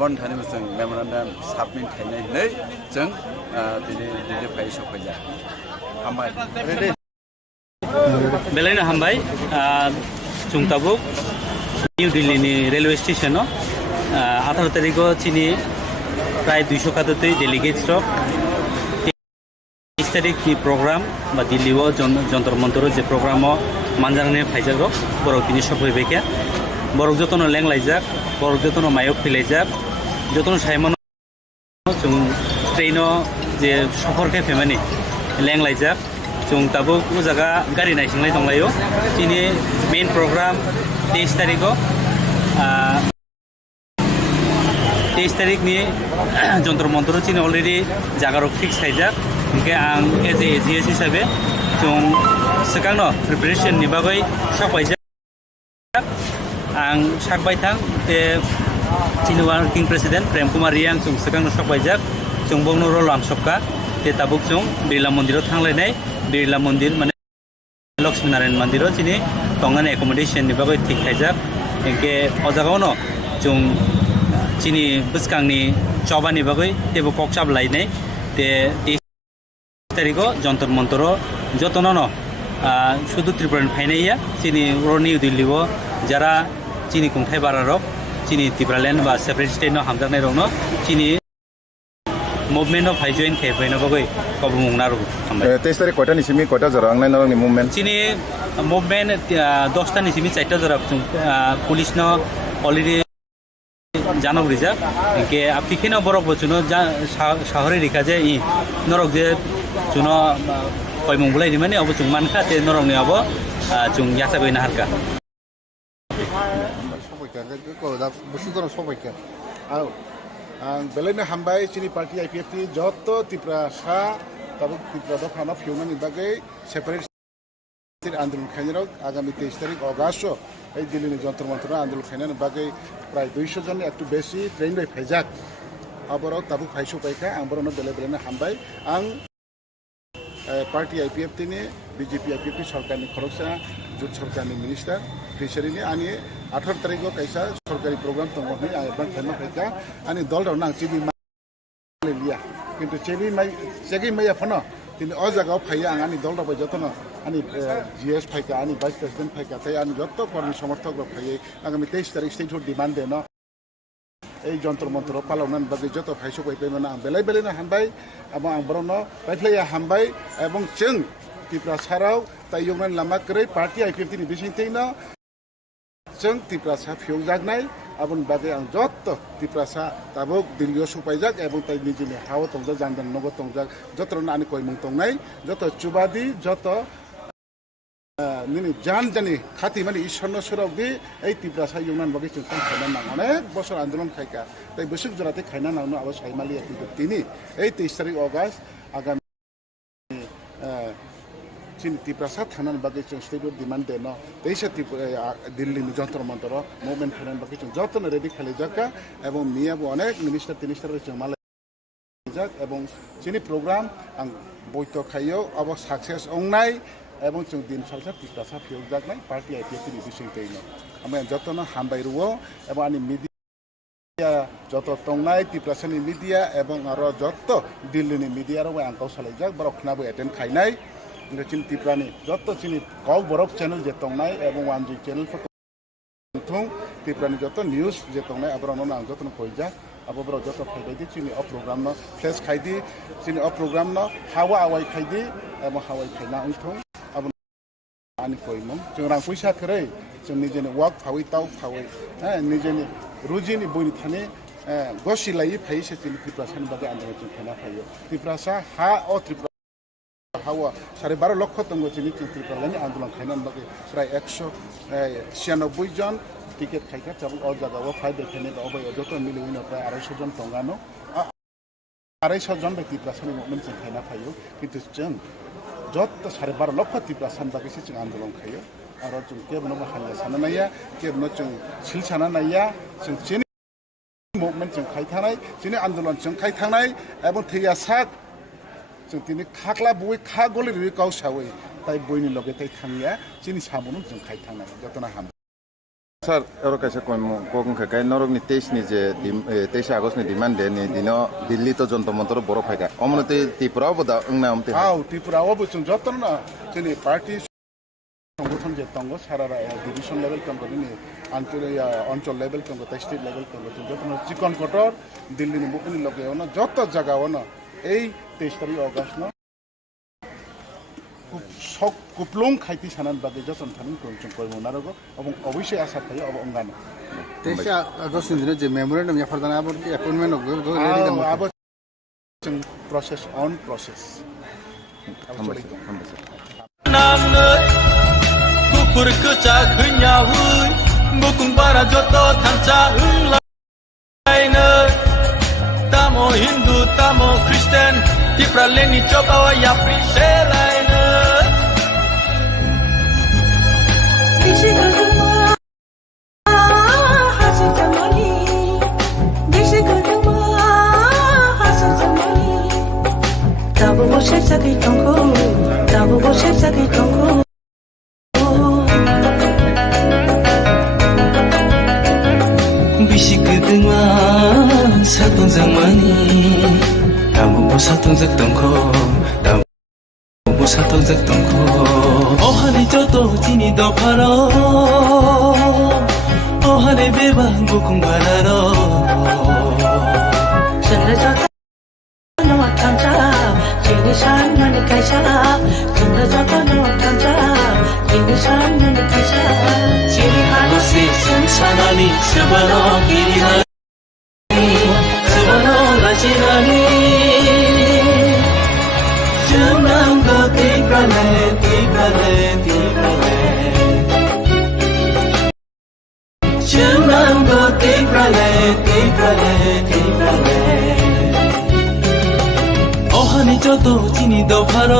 बन्धानि जों मेमोरेन्डाम साबमिट खायनाय जों दिल्ली फाइसो फैजा हामबाय बेलायनो हामबाय जों ताबुक निउ दिल्लीनि रेलवे स्टेशनाव 18 तारिखआव चिनि प्राय 200 खादोतै डेलिगेट्स 23 तारिखनि प्रग्राम बा दिल्लीआव जन्तर मन्तर जे प्रग्रामाव मानजारने फाइजागो बरक दिनै सफैबायखे बरक जतन लेंलायजाक बरक जतन मायाव फैलायजाक जतन साइमन जों ट्रेनाव जे सफरखे फेमानि लेंलायजाक जों ताबुक उजागा गारि नायसंलाय दंलायो दिनै मेन प्रग्राम 23 तारिखआव 23 तारिखनि जन्तर मन्तर चिनि अलरेडि जागारो फिक्स थायजाक ओंखाय आं एज एजिएस हिसाबै जों सिगांनो प्रिपेरेशननि बागै सावरायजाक आं साकबाय थां जे चिनि वार्किं प्रेसिडेन्ट प्रेम कुमार रियां जों सिगांनो सावरायजाक जों बंनो रल आं सबका ते ताबुक जों बिरला मन्दिराव थांलायनाय बिरला मन्दिर माने लक्ष्मी नारायण मन्दिराव चिनि तंगानि एकोमोडेशननि बागै थिक थायजाक एंके अजागावनो जों चिनि बुसकांनि चबानि बागै तेबो ककचाब लायनाय ते 23 तारिखआव जन्तर मन्तर जतननो शुद्ध त्रिपुरानि फायनाया चिनि निउ दिल्लीआव जारा चिनि खुंथाय बारारक चिनि त्रिपुरालेण्ड बा सेपारेट स्टेटनो हामजानाय रंनो चिनि मुभमेन्ट अफ हाई जइन खेफायनो बागै कबु मुंनारो 23 तारिख कयटानि सिमी कयटा जरा आंनाय नारंनि मुभमेन्ट चिनि मुभमेन्ट 10 तानि सिमी 4टा जरा पुलिसनो अलरेडि জানক রিজাক একে আপিখেনা বরক বচুনো শহরে রেখা যে ই নরক যে চুন কয়মংবুলাই মানে অব চুং মানখা তে নরক নি অব চুং ইয়াসাবই না হারকা সবাইকে আর বেলাইনো হামবাই চিনি পার্টি আইপিএফটি যত ত্রিপুরা সা তাবুক ত্রিপুরা দফানো ফিউনানি বাগै সেপারেট आंदोलन खायनायाव आगामी 23 तारिख अगस्त এই दिल्ली जंतर मंतर आंदोलन खायनायनि बागै प्राय 200 जन एकटु बेसि ट्रेन बाय फायजाक आबराव ताबुक फायसो बायखा आं बरनो बेले बेलेनो हामबाय आं पार्टी आईपीएफ तिनी बीजेपी आईपीएफ सरकारनि खरगसा जुट सरकारनि मिनिस्टार फिसारिनि आनि 18 तारिखआव कैसा सरकारि प्रग्राम दंमोन आं एडभान्स टाइम फैका आनि दल दं नां चिबि लिया किन्तु चेगि मैया फनो तिनी अ जागाव फाइया आं आनि दल दबाय जतन आनि जीएस फाइका आनि वाइस प्रेसिडेंट फाइका ताई आनि जत्त कर्मी समर्थक फाइयै आगामी 23 तारिख स्टेट डिमांड देनो এই যন্ত্র মন্ত্র পালনের বাকি যত ফাইসো পাইপাইমানে आं बेलाय बेलायनो हामबाय এবং आं बरनो बायफ्लाया हामबाय এবং जों त्रिपुरा साराव ताई यंगनान लामा करै पार्टी आईपीएफ तिनि बिसिंथैनो जों त्रिपुरा सा फियौ जागनाय आबन बागै आं जत्त त्रिपुरा सा ताबुक दिल्लीयाव सफायजाक এবং ताई निजिनि हाव तंजा जानदान नगो तंजाक जत्रनो आनि कयमुं तंनाय जत चुबादी जत जान जानी खाती माने ईश्वरनो सुरावदि এই त्रिपुरा सा यंगनान बागै जों खायना नां अनेक बছর आंदोलन खायका ताई बसुक जराते खायना नांनो आबो साइमालिया किन्तु तिनि এই 23 तारिख अगस्त आगामी चीन त्रिपुरा सा थानान बागै जों स्टेट डिमांड देनो दैसा दिल्लीनि जंतर मंतर मुभमेंट खालामनान बागै जों जतन रेडि खालायजाका এবং मियाबो अनेक मिनिस्टार जों मालाय जाक এবং चीनी प्रोग्राम आं बयत खायो अब सक्सेस अंनाय এবং जों दिन सालसा त्रिपुरा सा फियौ जागनाय पार्टी आईपीएफ नि बिसिंथैनो आं जतन हामबाय रुओ এবং आनि मिडिया जत तंनाय त्रिपुरा सानि मिडिया এবং आरो जत दिल्लीनि मिडिया रो आं गाव सालायजाक बरखनाबो एटेन्ड खायनाय चीन त्रिपुरानि जत चीनी गाव बरक चैनल जे तंनाय এবং वानजी चैनल थुं त्रिपुरानि जत न्यूज जे तंनाय आबरनो आं जतन कयजा आबोब्रो जत फायबायदि चीनी अ प्रोग्राम न फ्लेश खायदि चीनी अ प्रोग्राम न हावा आवाय खायदि এবং हावाय खायना उनथुं आबो आनि कयमोन जों रां पैसा खरै जों निजेनि वाक फावै ताव फावै निजेनि रुजिनि बयनि थाने गसिलायै फायसे चीनी त्रिपुरा सानि बागै आन्दोलन जों खायना फायो त्रिपुरा सा हा अ त्रिपुरा हावा 12.5 लक्ष तंगो चीनी त्रिपुरानि आन्दोलन खायनान बागै प्राय 196 जन टिकेट खायका चाबु अ जागाव फाइ देखायने अबय जत मिलिउनो प्राय 250 जन तंगानो 250 जन त्रिपुरा सानि मुभमेन्ट जों खायना फायो किन्तु जों जत 12.5 लक्ष त्रिपुरा सान बागैसो जों आन्दोलन खायो आरो जों केबनो हानजा साना नाया केबनो जों सिल साना नाया जों चीनी मुभमेन्ट जों खायथानाय चीनी आन्दोलन जों खायथानाय এবং थैया साक जों तिनि खाख्ला बय खा गले रि गाव सावै ताई बयनि लगे ताई थांया चीनी सामोन जों खायथानाय जतना हाम सर एरो कैसे कोन खाय नरकनि 23 नि जे 23 आगस्ट नि डिमांड दे नि दिनो दिल्ली तो जंतर मंतर बरो फायका अमनते त्रिपुरा बदा अंना हमते हाउ त्रिपुरा अब जों जतना चीनी पार्टी संगठन जे तंगो सारा डिविजन लेवल कंपनी अंचल लेवल कंगो स्टेट लेवल कंगो जों जतना चिकन कटर दिल्ली नि मुखनि लगे न जत जगाव न এই 23 तारिख अगस्त न सब कुपलुं खाइति सानान बागै जतन थानि जों कयमोनारगो এবং অবশ্যই আশা थायो अब अंगानो 23 आगस्ट नि जे मेमोरेंडम या फरदाना अब अपॉइंटमेंट गो रेडी दम अब जों प्रोसेस ऑन प्रोसेस नामनो कुकुर कचा खैयावै बुकुं बारा जत थांचा लायनो Tamo Hindu, tamo Christian, Tipra Leni Chopawa ya Prishelina. Tabo boshe saki tongo, tabo boshe saki tongo. 비시그등와 사동장만이 나무보 사동작동코 나무보 사동작동코 어하니 저도 지니 더 팔어 어하니 배방고 공부하러 전라저다 너와 탐자 지니 산만이 가자 전라저다 너와 탐자 지니 산만이 가자 지니 하나씩 승산하니 스바노 길이나 지나니 전남도 띠까네 전남도 띠까네 어하니 저도 지니 더 팔어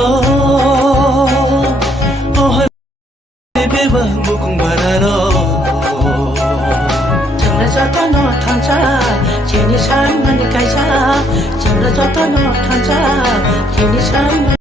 어하니 배방 무궁 바라러 전라저다 너와 탐자 지니 산만이 가자 전라저다 너와 탐자 지니 산만이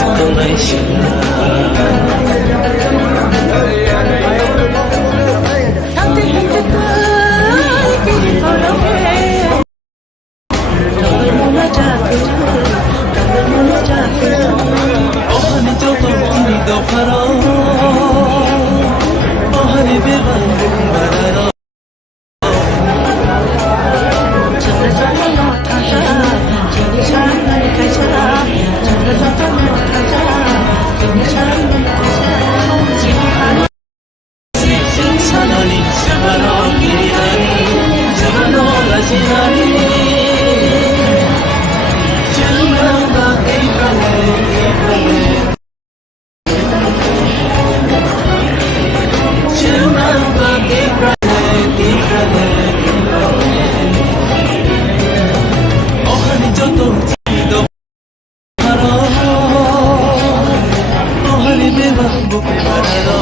sakangay siya Ohani joto tini do pharo Ohani beba bukung bararo Sanani sabano girirani sabano lasinani Chunanga ekale Chunanga ekale Ohani joto tido haro Ohani beba buke bararo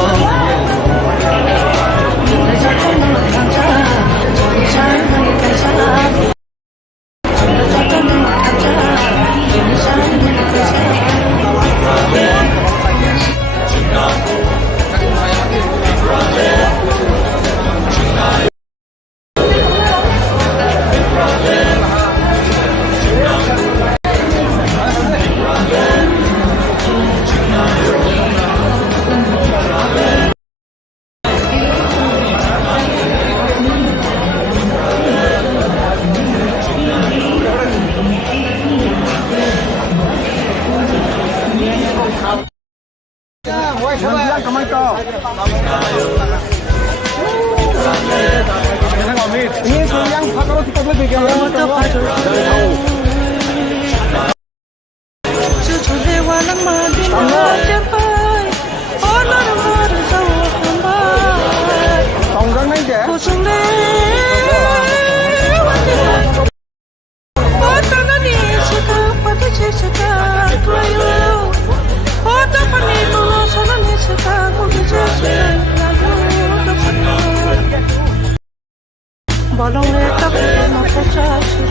Bolong letak no pocasu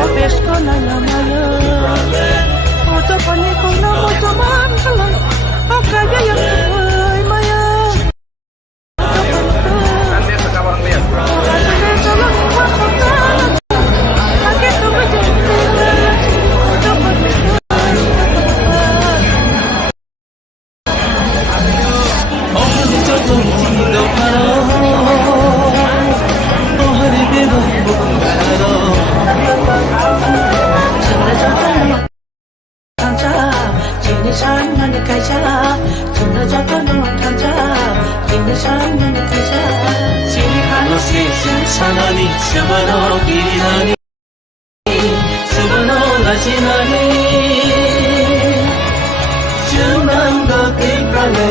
o besko na namanya o to pani ko na mo to man kalay o kaya yang tuloy maya Sanani sabano girirani sabano lasinani Chunanga ekale